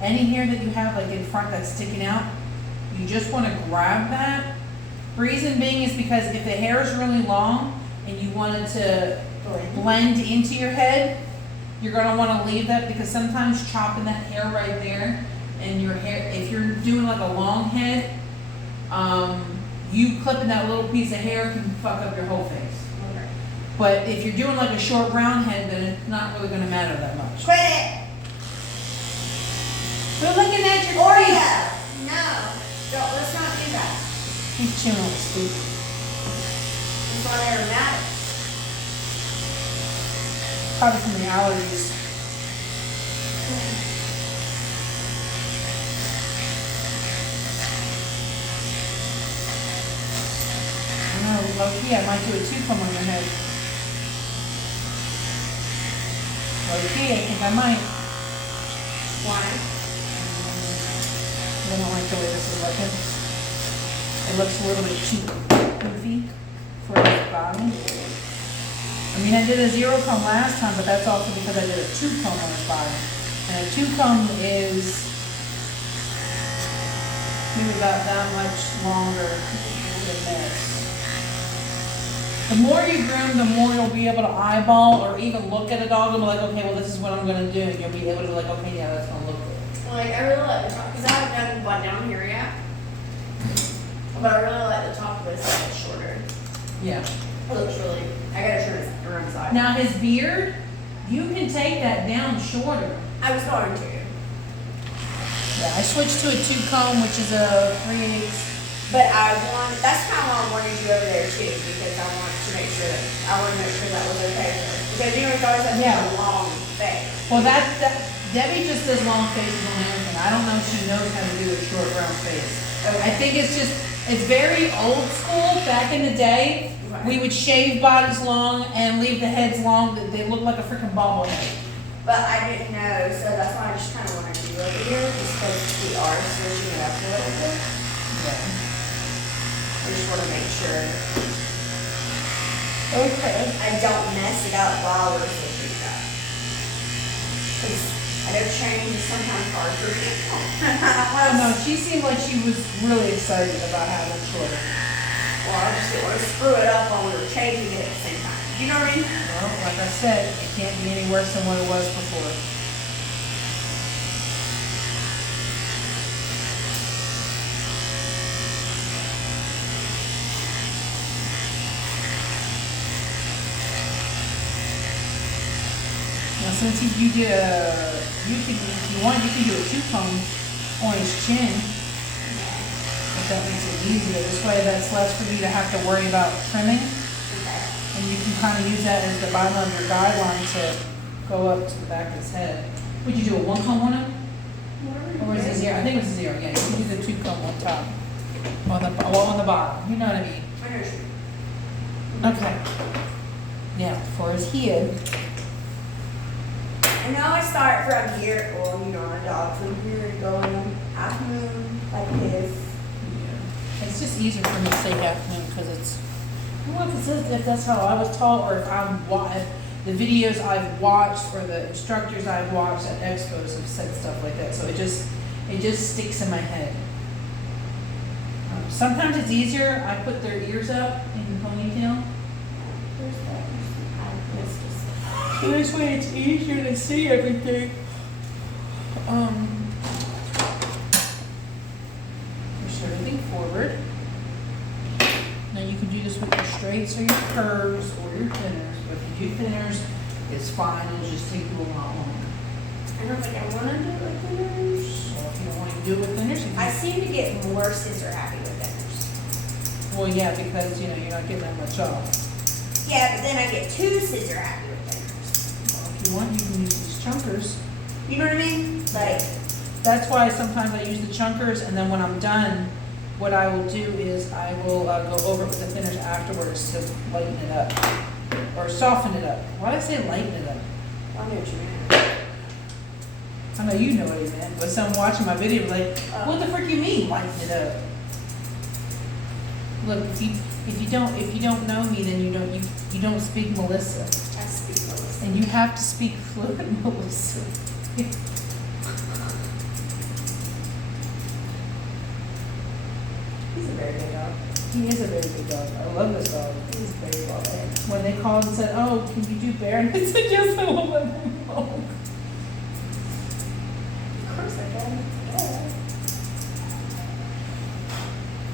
Any hair that you have like in front that's sticking out, you just want to grab that. Reason being is because if the hair is really long and you want it to blend into your head, you're going to want to leave that because sometimes chopping that hair right there and your hair, if you're doing like a long head, you clipping that little piece of hair can fuck up your whole face. Okay. But if you're doing like a short round head, then it's not really going to matter that much. Quit it! We're looking at your Oreo! No, don't, let's not do that. He's chewing on the scoop. It's not aromatic. Probably from the allergies. I know, low-key, I might do a two-comb on your head. Low-key, I think I might. Why? I don't like the way this is looking. It looks a little bit too goofy for his body. I mean, I did a 0-comb last time, but that's also because I did a 2-comb on his body. And a 2-comb is maybe about that much longer than this. The more you groom, the more you'll be able to eyeball or even look at a dog and be like, okay, well, this is what I'm going to do. And you'll be able to be like, okay, yeah, that's going to look good. Like, I really like the top, because I haven't done one down here yet. But I really like the top of this side shorter. Yeah. It looks really, I gotta show this around the side. Now his beard, you can take that down shorter. I was going to. Yeah, I switched to a 2-comb, which is a 3/8. But that's kind of why I wanted you over there too, because I want to make sure that was okay for her. Because you know, it's always like Yeah. a long face. Well, Debbie just does long faces on everything. I don't know if she knows how to do a short round face. I think it's very old school. Back in the day, we would shave bodies long and leave the heads long. They look like a freaking bobblehead. But I didn't know, so that's why I just kind of wanted to do it here, just because we are switching it up a little bit. Yeah. I just want to make sure Okay. I don't mess it up while we're switching it up. Because I know change is sometimes hard for me. I don't know. She seemed like she was really excited about having it shorter. Well, I just didn't want to screw it up while we were changing it at the same time. You know what I mean? Well, like I said, it can't be any worse than what it was before. Now, since you did if you want, you can do a 2-comb on his chin. If that makes it easier. This way, that's less for you to have to worry about trimming. Okay. And you can kind of use that as the bottom of your guideline to go up to the back of his head. Would you do a 1-comb on him? Or is it 0? I think it was 0, yeah. You can do the 2-comb on top. On the bottom. You know what I mean? I know what you mean. Okay. Now, for his head. I know I start from here, well, you know, a dog from here and go in half moon like this. It's just easier for me to say half moon because it's, I don't know if that's how I was taught or if the videos I've watched or the instructors I've watched at expos have said stuff like that. So it just sticks in my head. Sometimes it's easier. I put their ears up in ponytail. Where's that? I missed this. So this way it's easier to see everything. Push everything forward. Now you can do this with your straights or your curves or your thinners. But if you do thinners, it's fine. It'll just take you a lot longer. I don't think I want to do it with thinners. So if you don't want to do it with thinners, you I can. seem to get more scissor happy with thinners. Well, yeah, because you're not getting that much off. Yeah, but then I get too scissor happy with thinners. Well, if you want, you can use these chunkers. You know what I mean? Like, That's why sometimes I use the chunkers, and then when I'm done, what I will do is I will go over it with the thinners afterwards to lighten it up. Or soften it up. Why did I say lighten it up? I know what you mean. I know you know what he meant, but someone watching my video was like, what the frick you mean, lighten it up? Look, if you don't know me, then you don't speak Melissa. I speak Melissa. And you have to speak fluent Melissa. He's a very good dog. He is a very good dog. I love this dog. He's very well behaved. When they called and said, oh, can you do bear? And I said, yes, I will let him know. Of course I can. Yeah.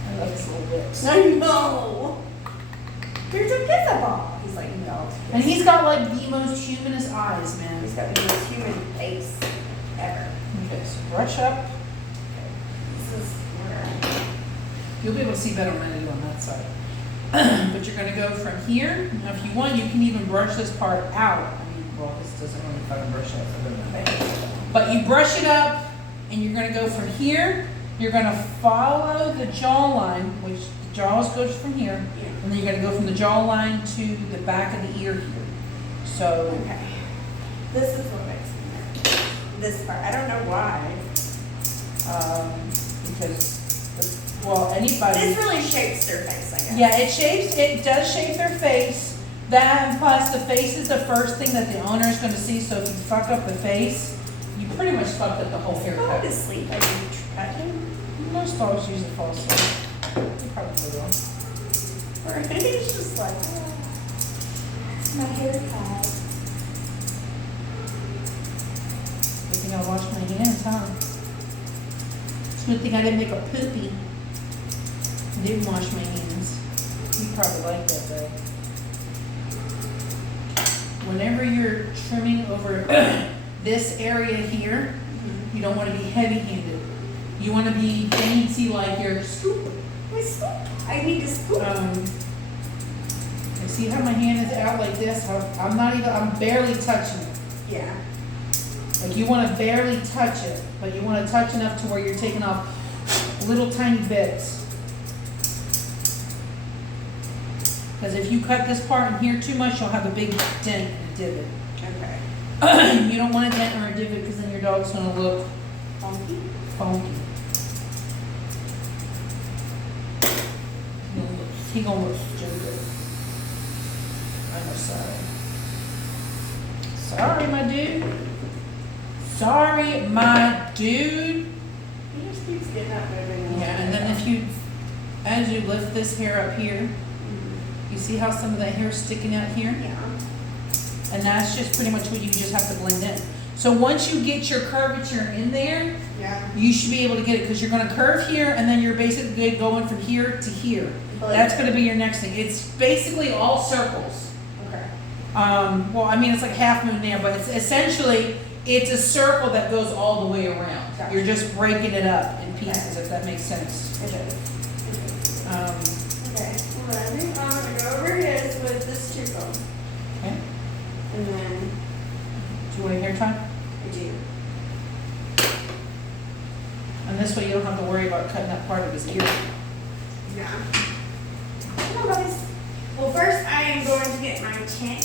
I love his little lips. I know. You're too kissable. He's like, no. And he's got like the most humanest eyes, man. He's got the most human face ever. Okay, so brush up. This is where You'll be able to see better when I do on that side. But you're gonna go from here. Now, if you want, you can even brush this part out. I mean, well, this doesn't really fucking brush up, so it doesn't matter. But you brush it up, and you're gonna go from here. You're gonna follow the jawline, which the jaws goes from here, and then you're gonna go from the jawline to the back of the ear here. So, okay. This is what makes me nervous. This part. I don't know why. because, well, anybody. This really shapes their face, I guess. Yeah, it does shape their face. That, and plus the face is the first thing that the owner is gonna see, so if you fuck up the face, you pretty much fucked up the whole Go haircut. to sleep. I didn't try him. Most dogs usually fall asleep. They probably will. Or he's just like, oh, it's my haircut. Good thing I washed my hands, huh? It's a good thing I didn't make a poopy. I didn't wash my hands. You probably like that though. Whenever you're trimming over this area here, you don't want to be heavy-handed. You want to be fancy like your scoop. My scoop. I need to scoop. You see how my hand is out like this? I'm barely touching it. Yeah. Like you want to barely touch it, but you want to touch enough to where you're taking off little tiny bits. Because if you cut this part in here too much, you'll have a big dent and a divot. Okay. You don't want a dent or a divot because then your dog's going to look Funky. funky. He gonna look stupid. I'm sorry. Sorry, my dude. Sorry, my dude. He just keeps getting up every now Yeah, and then if you, as you lift this hair up here, you see how some of that hair is sticking out here? Yeah. And that's just pretty much what you just have to blend in. So once you get your curvature in there, Yeah. you should be able to get it because you're going to curve here and then you're basically going from here to here. That's going to be your next thing. It's basically all circles. Okay. Well, I mean, it's like half moon there, but it's essentially, it's a circle that goes all the way around. Gotcha. You're just breaking it up in pieces, if that makes sense. It does. Okay. Okay. Well, I think I'm gonna go over his with this toothbone, and then Do you want a hair tie? I do. And this way you don't have to worry about cutting that part of his ear. Yeah. Come on, guys. Well, first I am going to get my tin,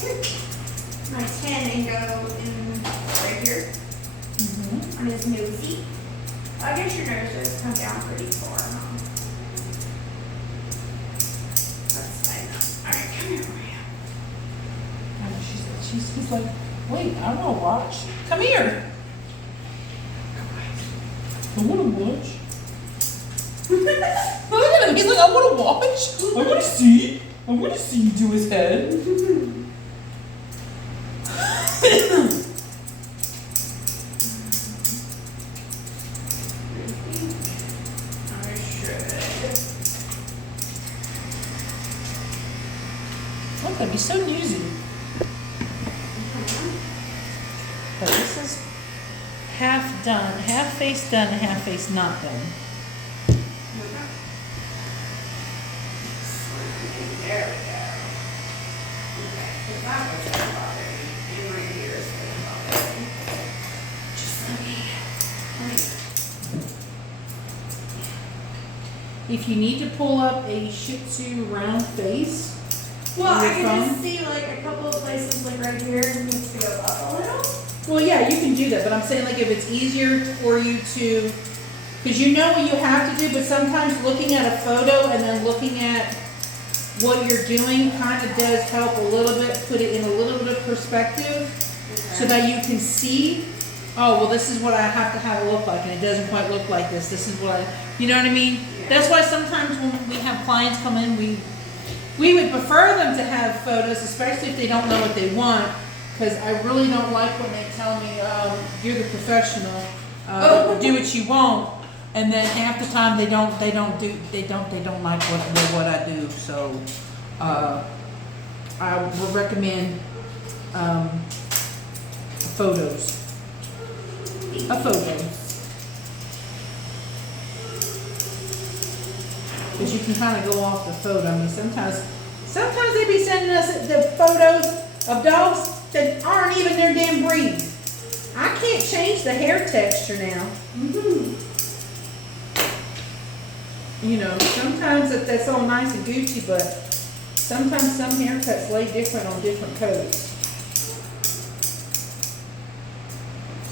and go in right here on his nosy. I guess your nose does come down pretty far, huh? That's fine enough. All right, come here, Maria. And he's like, wait, I want to watch. Come here. I want to watch. Look at him. He's like, I want to watch. I want to see. I want to see you do his head. I should. Look, that'd be so newsy. But this is half done, half face done, and half face not done. There we go. Okay, because that was gonna bother me. And right here is gonna bother me. Just let me. If you need to pull up a Shih Tzu round face, Well, on your I can phone? just see like a couple of places like right here it needs to go up a little. Well, yeah, you can do that, but I'm saying like if it's easier for you to, because you know what you have to do, but sometimes looking at a photo and then looking at what you're doing kind of does help a little bit, put it in a little bit of perspective so that you can see, oh, well, this is what I have to have it look like, and it doesn't quite look like this. This is what you know what I mean? Yeah. That's why sometimes when we have clients come in, we would prefer them to have photos, especially if they don't know what they want, because I really don't like when they tell me, you're the professional, do what you want. And then half the time they don't like what I do. So I would recommend photos. A photo. Because you can kind of go off the photo. I mean, sometimes they be sending us the photos of dogs that aren't even their damn breed. I can't change the hair texture now. Mm-hmm. You know, sometimes that's all nice and Gucci, but sometimes some haircuts lay different on different coats.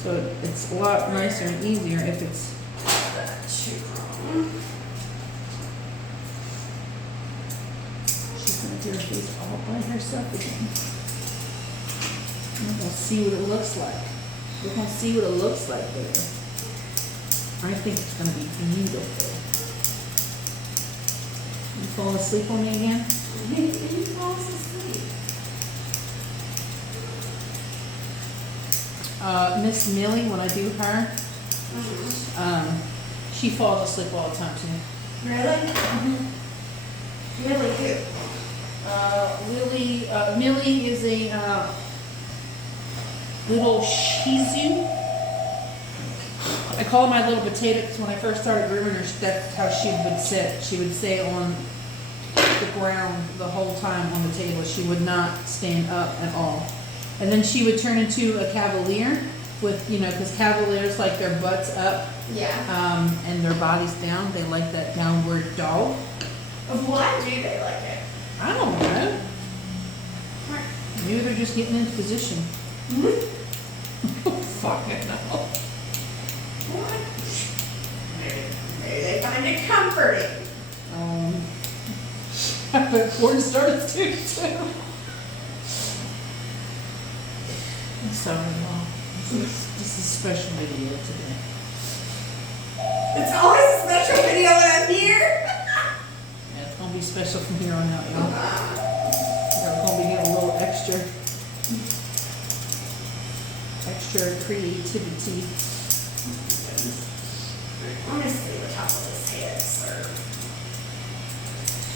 So it's a lot nicer and easier if it's she's gonna do her face all by herself again. And we'll see what it looks like. We're gonna see what it looks like there. I think it's gonna be beautiful. You falling asleep on me again? He falls asleep. Miss Millie, when I do her, she falls asleep all the time too. Really? Really who? Millie is a little Shih Tzu. I call her my little potato because when I first started grooming her, that's how she would sit. She would stay on the ground the whole time on the table. She would not stand up at all. And then she would turn into a Cavalier with, you know, because Cavaliers like their butts up Yeah. and their bodies down. They like that downward dog. Why do they like it? I don't know. Maybe they're just getting into position. Fucking hell. What? Maybe they find it comforting. I bet porn stars do too. Sorry, Mom. This is a special video today. It's always a special video when I'm here. Yeah, it's gonna be special from here on out, y'all. We're gonna be getting a little extra creativity. I'm gonna see what top of this head, sir.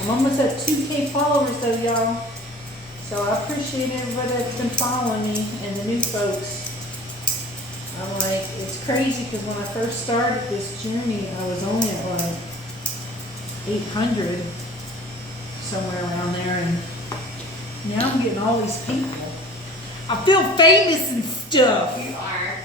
I'm almost at 2K followers though, y'all. So I appreciate everybody that's been following me and the new folks. I'm like, it's crazy because when I first started this journey, I was only at like 800, somewhere around there, and now I'm getting all these people. I feel famous and stuff. You are.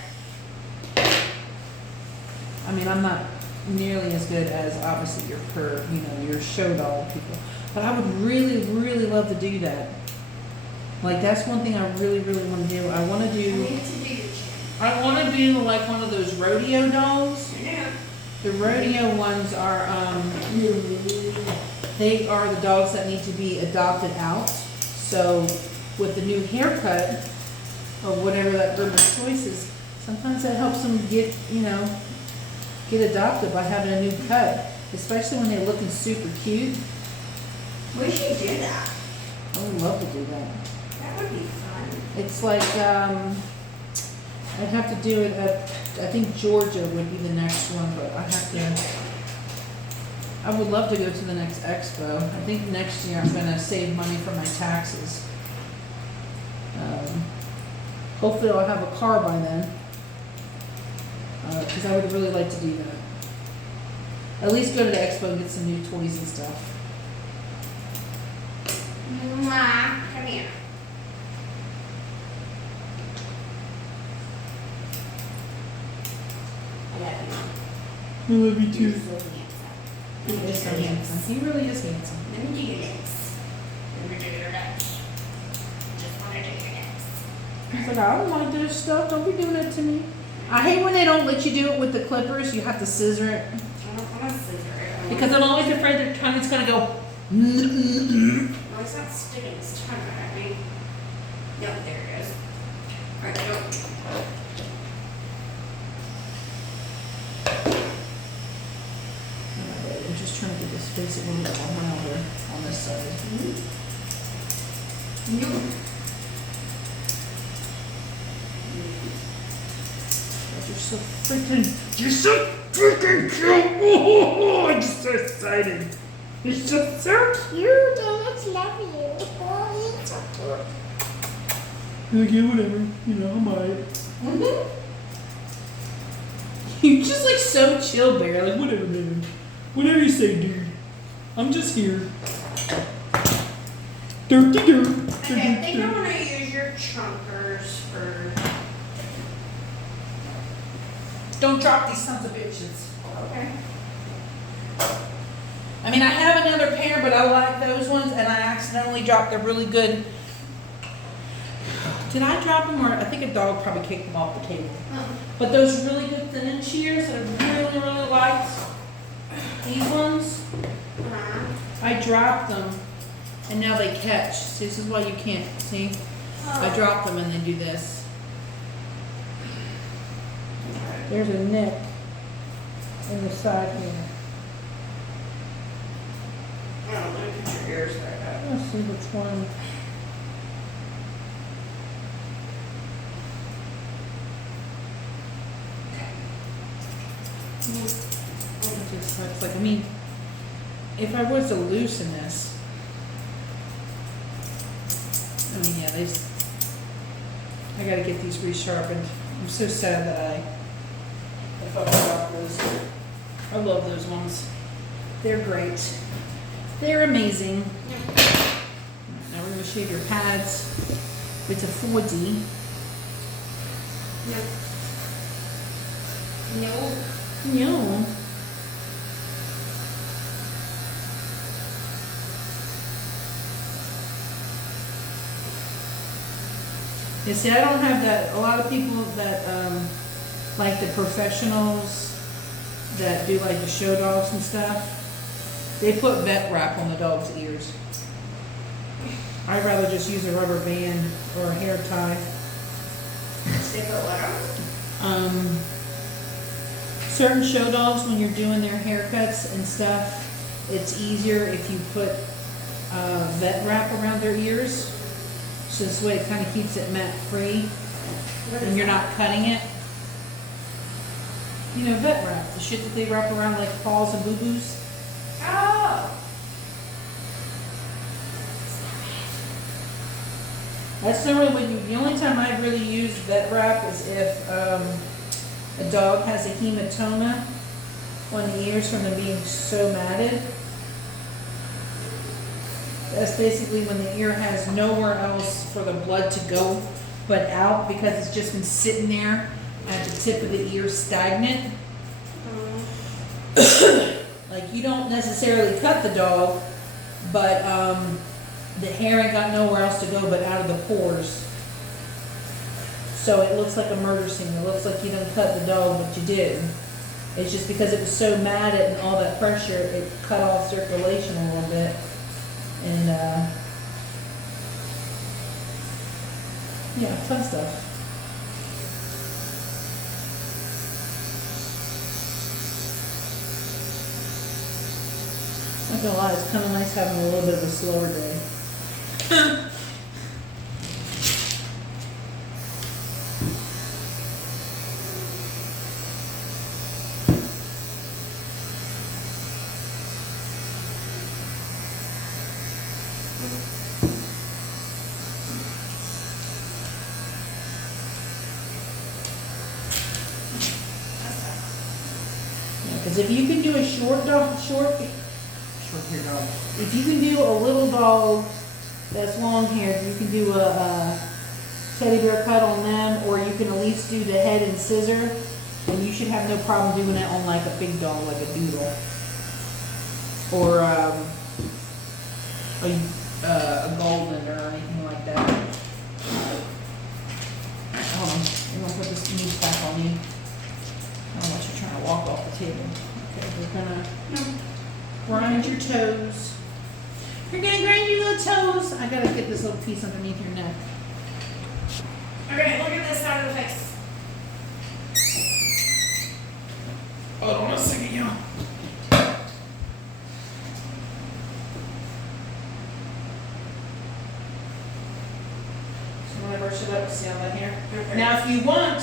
I mean, I'm not nearly as good as obviously your show dog people, but I would really, really love to do that. Like that's one thing I really, really want to do. I want to I do. need to do your chin. I want to do like one of those rodeo dogs. Yeah. The rodeo ones are, they are the dogs that need to be adopted out. So with the new haircut or whatever that groomer's choice is, sometimes that helps them get adopted by having a new cut, especially when they're looking super cute. We should do that. I would love to do that. That would be fun. It's like, I'd have to do it at, I think Georgia would be the next one, but I would love to go to the next expo. I think next year I'm gonna save money for my taxes. Hopefully I'll have a car by then. Cause I would really like to do that. At least go to the expo and get some new toys and stuff. Mwah. Come here. I love you. I love you You're too. so handsome. He is so handsome. He really is handsome. Let me do your lips. Let me do your lips. Just want to do your lips. He's like, I don't like this stuff. Don't be doing that to me. I hate when they don't let you do it with the clippers. You have to scissor it. I don't want to scissor it. Because I'm always afraid their tongue is gonna go. No, it's not sticking his tongue at me. No, there it is. Alright, go. I'm just trying to get this face a little bit more milder on this side. Nope. You're so freaking cute. Oh, I'm just so excited. You're so cute. I just love you. Oh, you're so cute. Okay, whatever. You know, I'm alright. Mm-hmm. You're just like so chill, Bear. Like, Whatever, man. Whatever you say, dude. I'm just here. Dirty dirt. Okay, I think I want to use your chunkers for. don't drop these sons of bitches. Okay. I mean, I have another pair, but I like those ones, and I accidentally dropped a really good. Did I drop them, or I think a dog probably kicked them off the table? But those really good thin shears that I really, really liked, these ones, I dropped them, and now they catch. See, this is why you can't, see? I dropped them and they do this. There's a nick in the side here. Oh, let me put your ears back up. Let's see which one. It's like, I mean, if I was to loosen this, I mean, yeah, I gotta get these resharpened. I'm so sad that I fucked up those. I love those ones. They're great. They're amazing. Now we're gonna shave your pads. It's a 4D. No. No. You see, I don't have that. A lot of people that like the professionals that do like the show dogs and stuff, they put vet wrap on the dog's ears. I'd rather just use a rubber band or a hair tie. They put what on? Certain show dogs, when you're doing their haircuts and stuff, it's easier if you put vet wrap around their ears. So this way it kind of keeps it mat free and you're not cutting it. You know, vet wrap, the shit that they wrap around like paws and boo-boos. Oh! That's normally the only time I really use vet wrap is if a dog has a hematoma on the ears from them being so matted. That's basically when the ear has nowhere else for the blood to go but out because it's just been sitting there at the tip of the ear stagnant. Like you don't necessarily cut the dog, but the hair ain't got nowhere else to go but out of the pores. So it looks like a murder scene. It looks like you didn't cut the dog, but you did. It's just because it was so matted and all that pressure, it cut off circulation a little bit. And yeah, fun stuff. Not gonna lie, it's kind of nice having a little bit of a slower day. Because if you can do a short hair dog. If you can do a little dog that's long haired, you can do a teddy bear cut on them, or you can at least do the head and scissor, and you should have no problem doing it on like a big dog, like a doodle, or a golden or anything like that. put this knee back on you. I don't want you trying to walk off the table. Okay, we're gonna grind your toes. You're gonna grind your little toes. I gotta get this little piece underneath your neck. Okay, look at this side of the face. Hold on a second, y'all. So I'm gonna brush it up, see all that hair? Okay. Now, if you want,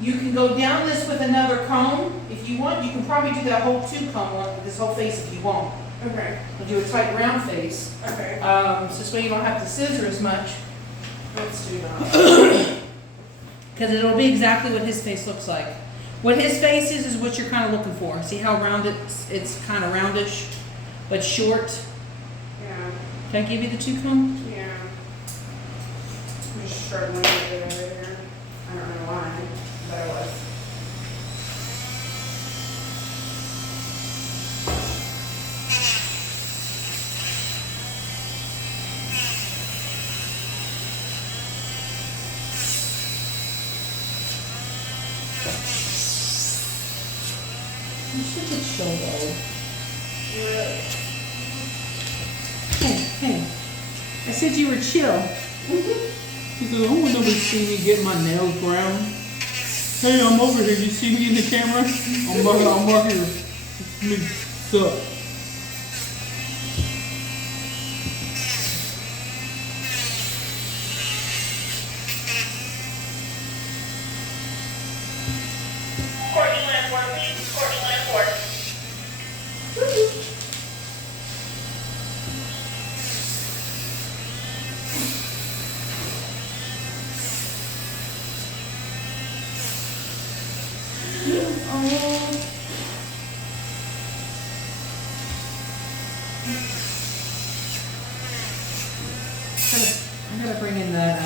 you can go down this with another comb. If you want, you can probably do that whole 2-comb one, this whole face if you want. Okay. I'll do a tight round face. Okay. So this way you don't have to scissor as much. Let's do that. Because it'll be exactly what his face looks like. What his face is what you're kind of looking for. See how round it's kind of roundish, but short. Yeah. Can I give you the 2-comb? Yeah. I'm just struggling to get it over here. I don't know why, but I was. You're such a showboat. Really? Hey, I said you were chill. He said, I want nobody to see me get my nails ground. Hey, I'm over here. You see me in the camera? I'm right here. It's me. Sup? Courtney 104, please. Courtney 104. Oh. I gotta bring in that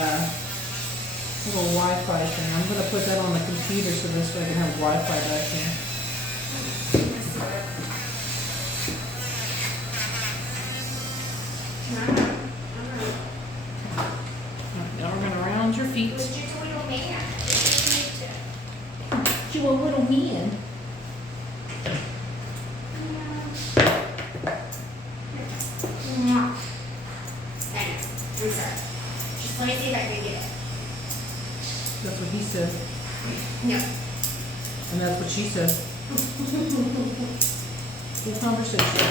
little Wi-Fi thing. I'm gonna put that on the computer so this way I can have Wi-Fi back here. Now we're gonna round your feet. Who's your little man? You a little man. I'm sorry. Just let me see if I can get it. That's what he said, No. and that's what she said. Good conversation.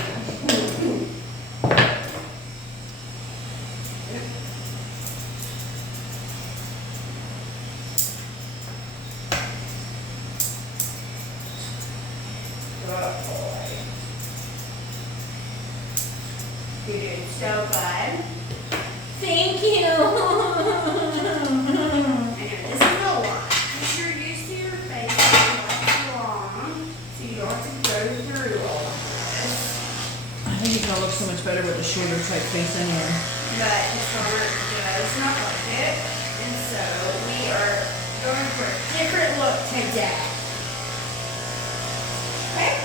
Good boy. You're doing so good. Thank you. I know this is a lot. Because you're used to your face being long, so you don't have to go through all of this. I think you're gonna look so much better with a shorter type face anyway. But his farmer does not like it. And so we are going for a different look today. Okay?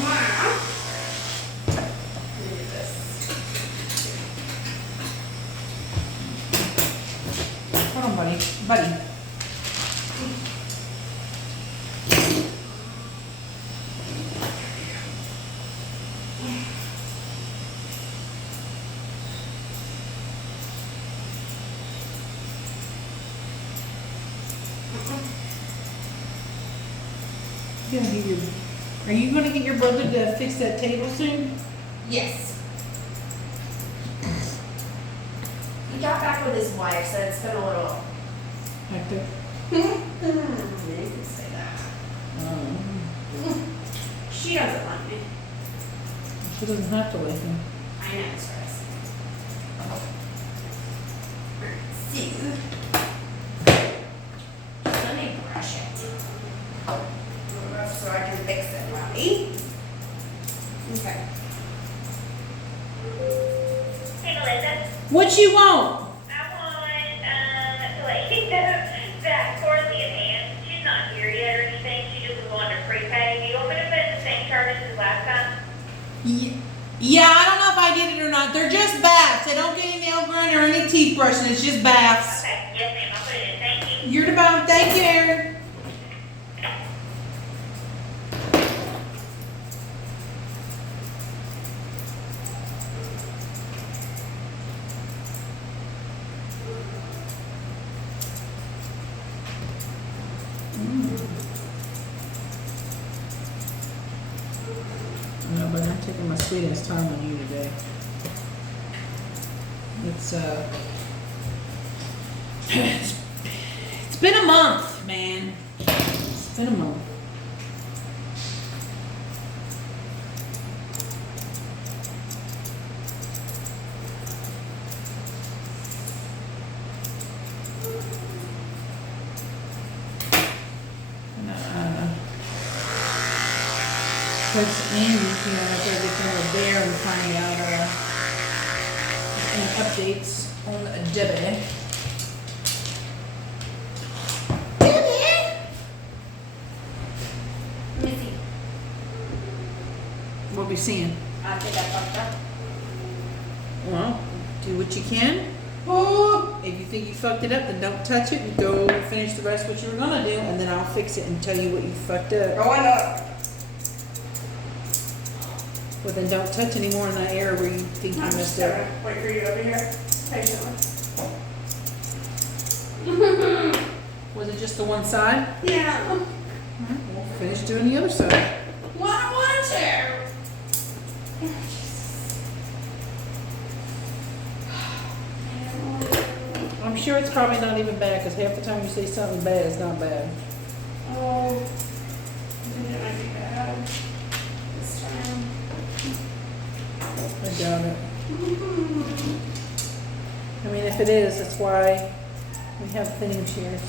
Wow. Look at this. Hold on, buddy. Buddy. Are you gonna get your brother to fix that table soon? Yes. He got back with his wife, so it's been a little. Hectic. You can say that. She doesn't like me. She doesn't have to like him. I know, it's gross. So, let me brush it. So I can fix it, Robbie. Okay. Hey, Melissa. What you want? I want to let you know that Courtney and Ann, she's not here yet or anything. She just was wanting to prepay. Do you want me to put Yeah, I don't know if I did it or not. They're just baths. They don't get any nail grinding or any teeth brushing. It's just baths. Okay, yes, ma'am, I'll put it in, thank you. You're the bomb. Thank you, Aaron. No, but I'm taking my sweetest time on you today. It's been a month, man. It's been a month. That's Amy, you know, after everything over there and find out, any updates on Debbie. Debbie! Let me see. What we seeing? I think I fucked up. Well, do what you can. Oh, if you think you fucked it up, then don't touch it and go finish the rest of what you were gonna do, and then I'll fix it and tell you what you fucked up. Going up. Well, then don't touch anymore in that area where you think you I'm just messed gonna up. wait for you over here patiently. Was it just the one side? Yeah. Alright, well, finish doing the other side. Well, I wanted to. I'm sure it's probably not even bad, because half the time you say something bad, it's not bad. Oh, I think it might be bad this time. I doubt it. I mean, if it is, that's why we have thinning shears.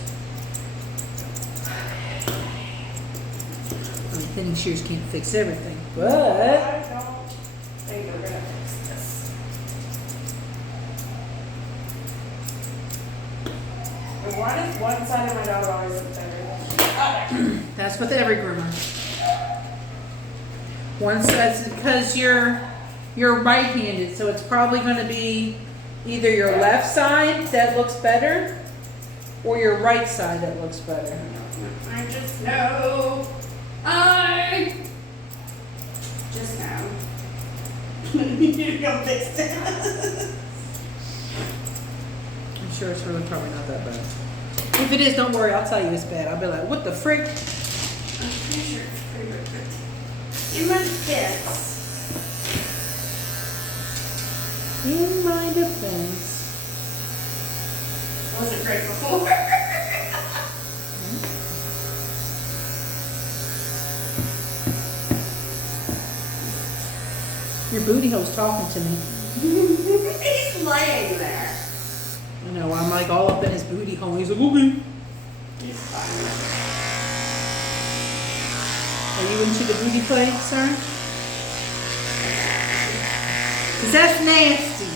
I mean, thinning shears can't fix everything, but I don't think we're gonna fix this. One side of my dog always looks better. that's with every groomer. One side's because you're right-handed, so it's probably going to be either your left side that looks better or your right side that looks better. I just know. I just know. You're gonna fix it. I'm sure it's really probably not that bad. If it is, don't worry, I'll tell you it's bad. I'll be like, what the frick? I'm pretty sure it's pretty good. In my defense. In my defense. Wasn't great before. Your booty hole's talking to me. He's laying there. I know, I'm like all up in his booty hole. He's like, okay. He's fine. Are you into the booty play, sir? Cause that's nasty.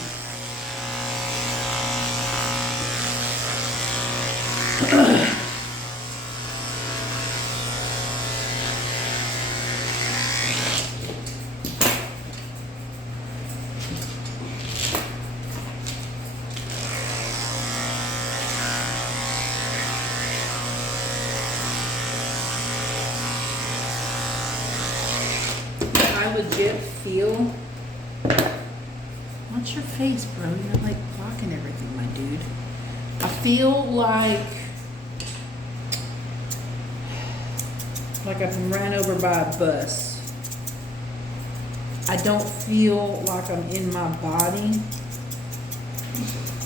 I legit feel. What's your face, bro? You're like blocking everything, my dude. I feel like I've been ran over by a bus. I don't feel like I'm in my body.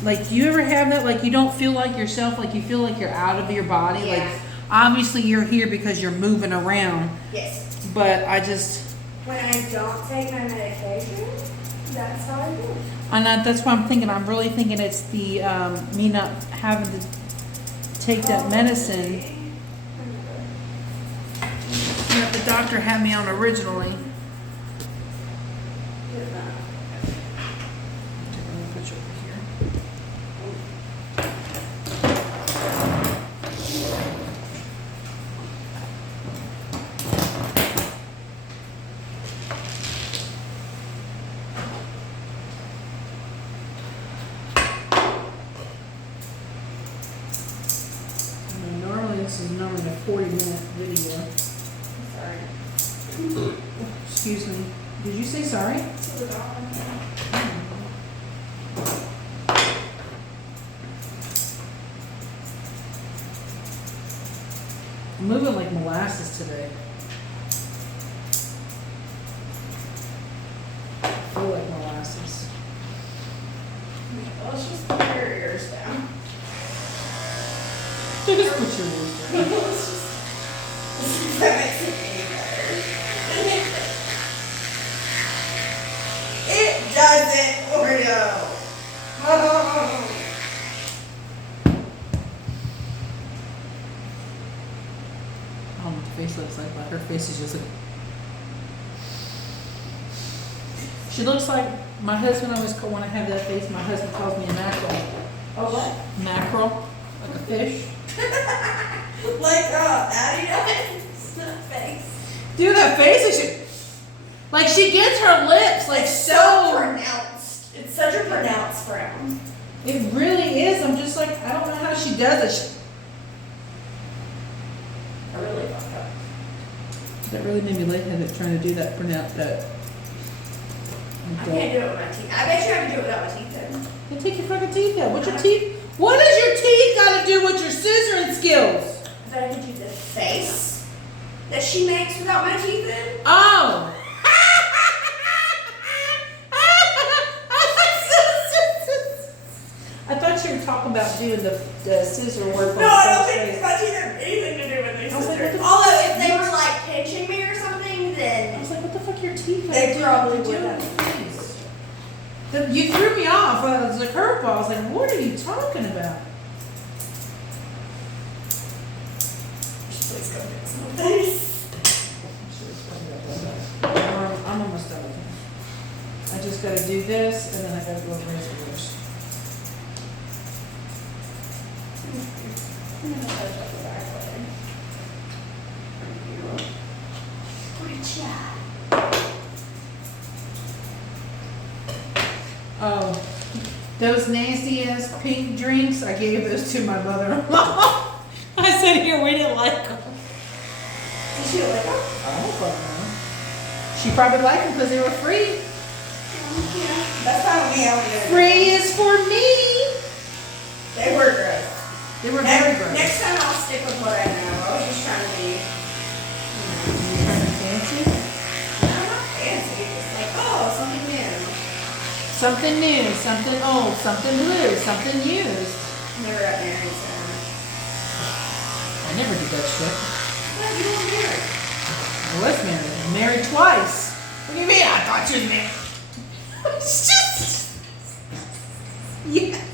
Like, do you ever have that? Like, you don't feel like yourself, like you feel like you're out of your body? Yeah. Like, obviously you're here because you're moving around, Yes. but I just, When I don't take my medication, that's how I feel. that's why I'm thinking, I'm really thinking it's the, me not having to take that medicine that the doctor had me on originally. Put you over here. hour and a 40-minute video. Sorry. Excuse me. Did you say sorry? To the dog. I'm moving like molasses today. I feel like molasses. Well, let's just put your ears down. Just put your ears down. Let's see if that makes it any better. It doesn't, Oreo. Oh. Oh, my face looks like that. Her face is just like. She looks like my husband always when I have that face. My husband calls me a mackerel. Oh, what? Mackerel, like a fish. Like, Addie does. Face. Dude, that face is like she gets her lips like It's so. pronounced. It's such a pronounced frown. It really is. I'm just like I don't know how she does it. I really fucked up. That really made me lightheaded trying to do that pronounce that. I can't do it with my teeth. I bet you I can do it without my teeth in. Then take your fucking teeth out. What's your teeth? What does your teeth got to do with your scissoring skills? I bet I could do the face that she makes without my teeth in. Oh. I thought you were talking about doing the scissor work. No, I don't think my teeth have anything to do with these I was like, sisters. what the- Although if they were like pinching me or something, I then was like, what the fuck your teeth got They to do probably with would doing have. these? You threw me off. It was a curveball. I was like, what are you talking about? please go fix my face. I'm almost done with it. I just gotta do this, and then I gotta go over razor. I'm gonna touch up the back leg. Good job. Oh, those nasty ass pink drinks, I gave those to my mother-in-law. I said, here, we didn't like them. Did she like them? I hope I know. She probably liked them because they were free. Yeah. That's not me. I would do it. Free is for me. They were gross. They were very gross. Next time I'll stick with what I know. I was just trying to be, You trying to fancy? I'm not fancy. Just like, oh, something new. Something new, something old, something blue, something used. Never got married, so. I never did that shit. Well, you were married. I was married. Married twice. What do you mean? I thought you was married. It's just. Yes.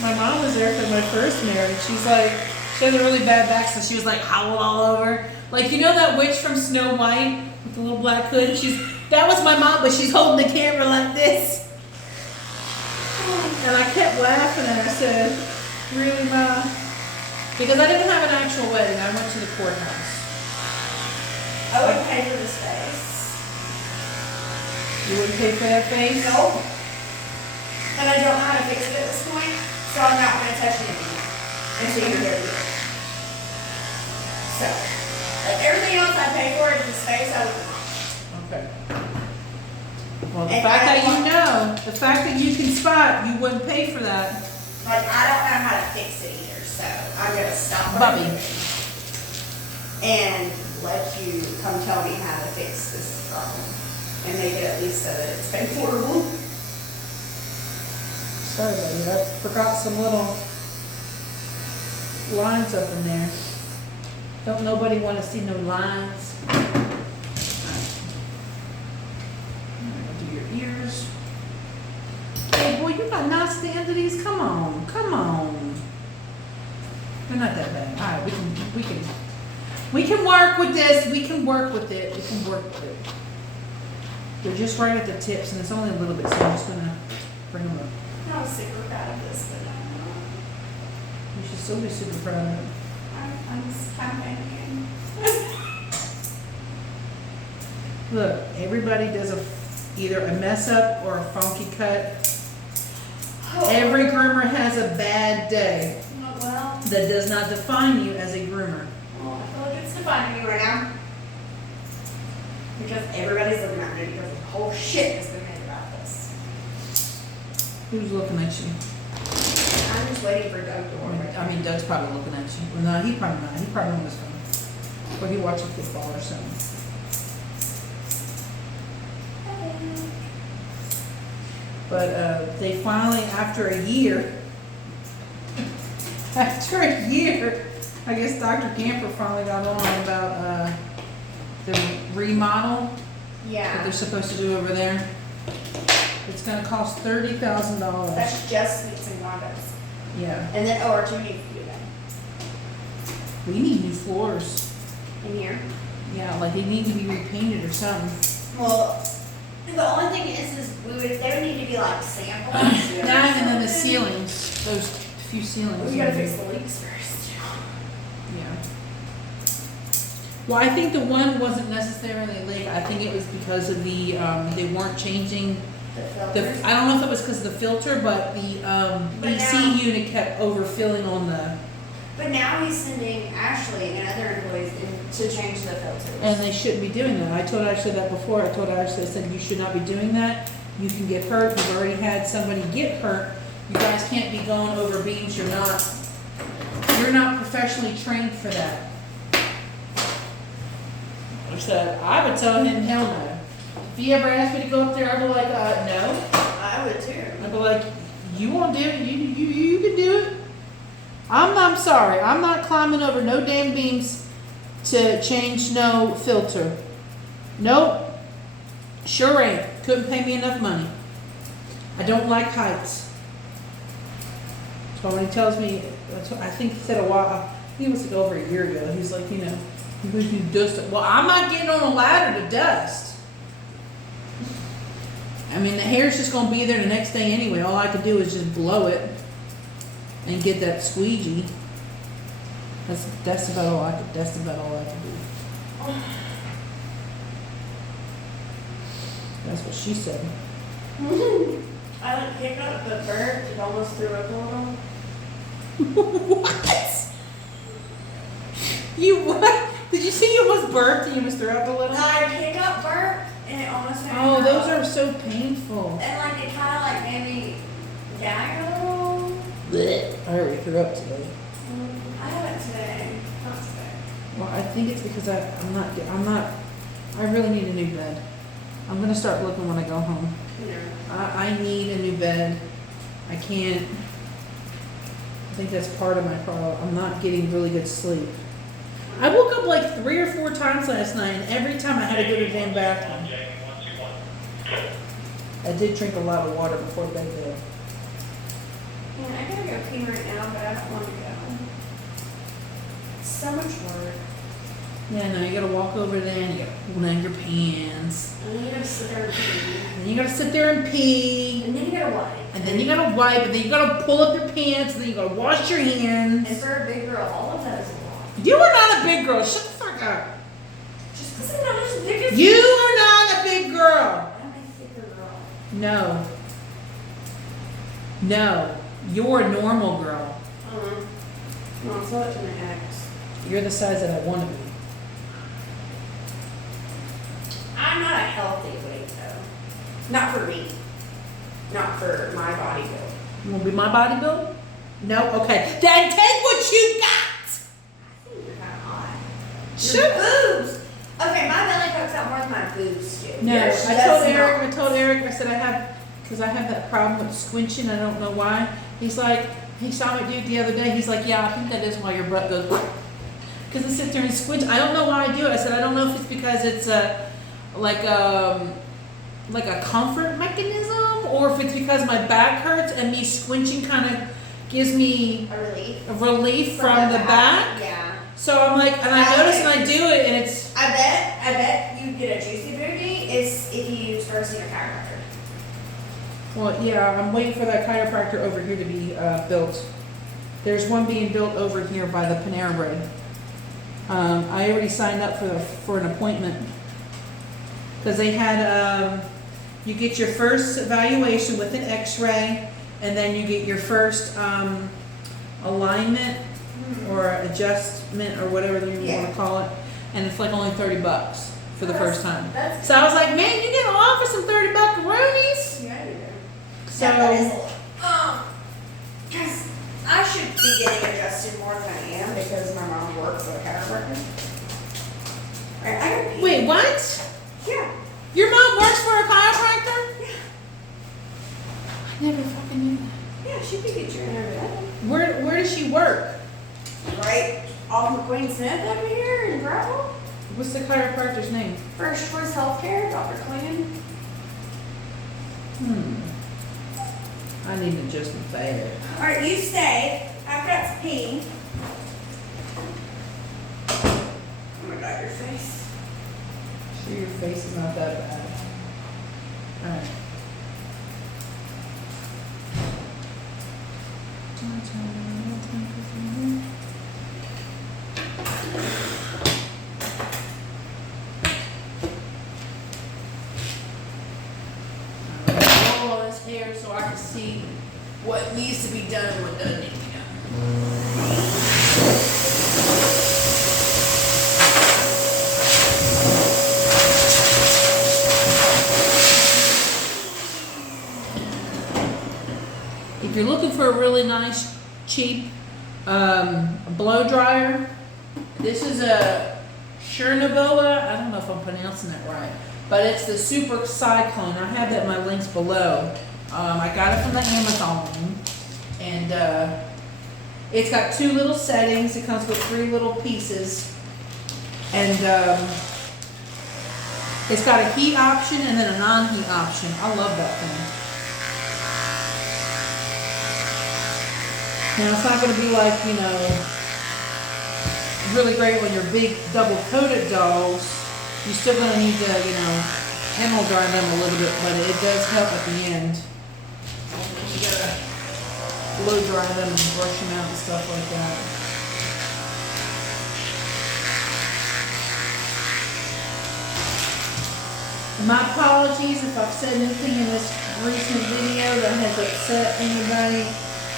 My mom was there for my first marriage. She's like, she had a really bad back, so she was like howled all over. Like, you know that witch from Snow White with the little black hood? That was my mom, but she's holding the camera like this. And I kept laughing and I said, really, Ma? Because I didn't have an actual wedding. I went to the courthouse. I would pay for this face. You wouldn't pay for that face? Nope. And I don't know how to fix it at this point, so I'm not going to touch it until you're there. So, like everything else I pay for in this face, I wouldn't want. Okay. Well, the And fact I that you want- know, the fact that you can spot, you wouldn't pay for that. Like, I don't know how to fix it either, so I'm going to stop what I'm Bubby. doing and let you come tell me how to fix this problem and make it at least so that it's affordable. Sorry, buddy, I forgot some little lines up in there. Don't nobody want to see no lines. Do your ears. Hey, boy, you got knots at the end of these. Come on, come on. They're not that bad. All right, we can work with this. We can work with it. We can work with it. They're just right at the tips, and it's only a little bit, so I'm just gonna bring them up. I was super proud of this, but You should still be super proud of it. I'm just kind of panicking. Look, everybody does either a mess up or a funky cut. Every groomer has a bad day. Well, That does not define you as a groomer. I feel like it's defining me right now. Because everybody's looking at me because the whole shit has been made about this. Who's looking at you? I'm just waiting for Doug to order. I mean, Doug's probably looking at you. Well, no, he probably not. He probably on his phone. Or he watching football or something. But they finally, after a year, I guess Dr. Camper finally got on about the remodel that Yeah. they're supposed to do over there. It's gonna cost $30,000. That's just meats and condos. Yeah, And then OR2 needs to do that. we need new floors. In here. Yeah, like they need to be repainted or something. Well, the only thing is there would need to be like samples. That and then the ceilings, those few ceilings. We gotta fix the leaks first. Yeah. Well, I think the one wasn't necessarily a leak. I think it was because of the, they weren't changing The the, filters. I don't know if it was because of the filter, but the, But EC now- unit kept overfilling on the, But now he's sending Ashley and other employees in to change the filters. and they shouldn't be doing that. I told Ashley that before. I told Ashley, I said, you should not be doing that. You can get hurt. You've already had somebody get hurt. You guys can't be going over beams. You're not professionally trained for that. So I would tell him, hell no. If he ever asked me to go up there, I'd be like, no. I would too. I'd be like, you won't do it. You can do it. I'm sorry. I'm not climbing over no damn beams to change no filter. Nope. Sure ain't. Couldn't pay me enough money. I don't like heights. So when he tells me, I think he said a while, he was like over a year ago. He's like, you know, you dust it. Well, I'm not getting on a ladder to dust. I mean, the hair's just gonna be there the next day anyway. All I could do is just blow it and get that squeegee. That's about all I could. That's about all I could do. That's what she said. I like pick up the bird. It almost threw up a little. What? You what? Did you see you almost burped and you almost threw up a little? I pick up burp and it almost made me Oh, throw those up. are so painful. And like it kind of like made me gag a little. Blech. I already threw up today. I haven't today. Not today. Well, I think it's because I really need a new bed. I'm gonna start looking when I go home. No. I need a new bed. I can't. I think that's part of my problem. I'm not getting really good sleep. I woke up like 3 or 4 times last night, and every time I had to go to the damn bathroom. I did drink a lot of water before bed though. Man, I gotta go pee right now, but I don't want to go. It's so much work. Yeah, no, you gotta walk over there and you gotta pull down your pants. And then you gotta sit there and pee. And then you gotta sit there and pee. And then you gotta wipe. And then you gotta wipe, and then you gotta pull up your pants, and then you gotta wash your hands. And for a big girl, all of that is a lot. You are not a big girl. Shut the fuck up. Just because I'm not as big as You are not a big girl. I'm a thicker girl. No. No. You're a normal girl. No, it's not to my ex. You're the size that I want to be. I'm not a healthy weight though. Not for me. Not for my body build. You want to be my body build? No? Okay. Then take what you got. I think you're kind of hot. Shut Your up. boobs. Okay, my belly pokes out more than my boobs do. No, Yours I does told not. Eric, I said because I have that problem with squinching, I don't know why. He's like, he saw me do it the other day, he's like, yeah, I think that is why your butt goes, because I sit there and squinch. I don't know why I do it. I said, I don't know if it's because it's like a comfort mechanism, or if it's because my back hurts and me squinching kind of gives me A relief. a relief from the back. Yeah. So I'm like, and I notice and I do it, and it's, I bet you get a juicy booty is if you start seeing a chiropractor. well, yeah, I'm waiting for that chiropractor over here to be built. There's one being built over here by the Panera Bread. I already signed up for an appointment because they had you get your first evaluation with an X-ray, and then you get your first alignment or adjustment or whatever you Yeah. want to call it, and it's like only $30 for the first time. That's So I was like, man, you get a lot for some $30 Roonies. yeah, you do. So Yeah, that is a lot. Because I should be getting adjusted more than I am because my mom works at a chiropractor. Right, I got paid. wait, what? Yeah. Your mom works for a chiropractor? I never fucking knew that. Yeah, she could get you in every day. Where does she work? Right off McQueen Smith over here in Gravel. What's the chiropractor's name? First Choice Healthcare, Dr. Quinn. I need an adjustment there. Alright, you stay. I've got to pee. Oh my god, your face. Sure, your face is not that bad. Alright. Roll all this hair so I can see what needs to be done and what doesn't need to be done. If you're looking for a really nice, cheap blow dryer, this is a Chernobyl. I don't know if I'm pronouncing that right, but it's the Super Cyclone. I have that in my links below. I got it from the Amazon, and it's got 2 little settings. It comes with 3 little pieces, and it's got a heat option and then a non-heat option. I love that thing. Now, it's not going to be like, you know, really great when you're big double-coated dogs. You're still going to need to, you know, kennel dry them a little bit, but it does help at the end. You got to blow dry them and brush them out and stuff like that. My apologies if I've said anything in this recent video that has upset anybody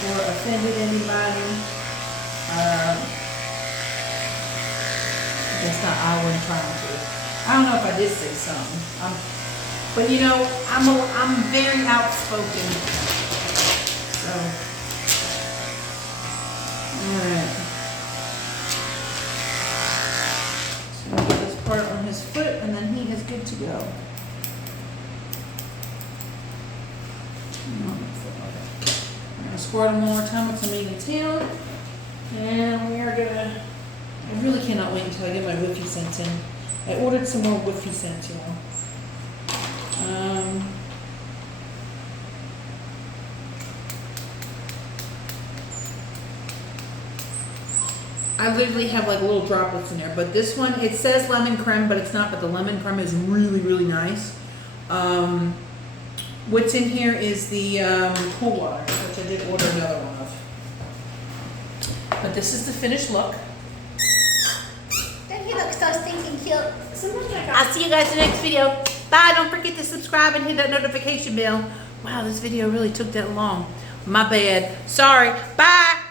or offended anybody. That's not I wasn't trying to. I don't know if I did say something. But you know, I'm very outspoken. So, alright. So we'll get this part on his foot and then he is good to go. I'm gonna squirt him one more time with some even tail. And we are gonna, I really cannot wait until I get my whiffy scents in. I ordered some more whiffy scents, y'all. I literally have like little droplets in there, but this one, it says lemon creme, but it's not, but the lemon creme is really, really nice. What's in here is the cool water, which I did order another one of. But this is the finished look. Don't you look so stinking cute? Sometimes I got I'll see you guys in the next video. Bye. Don't forget to subscribe and hit that notification bell. Wow, this video really took that long. My bad. Sorry. Bye.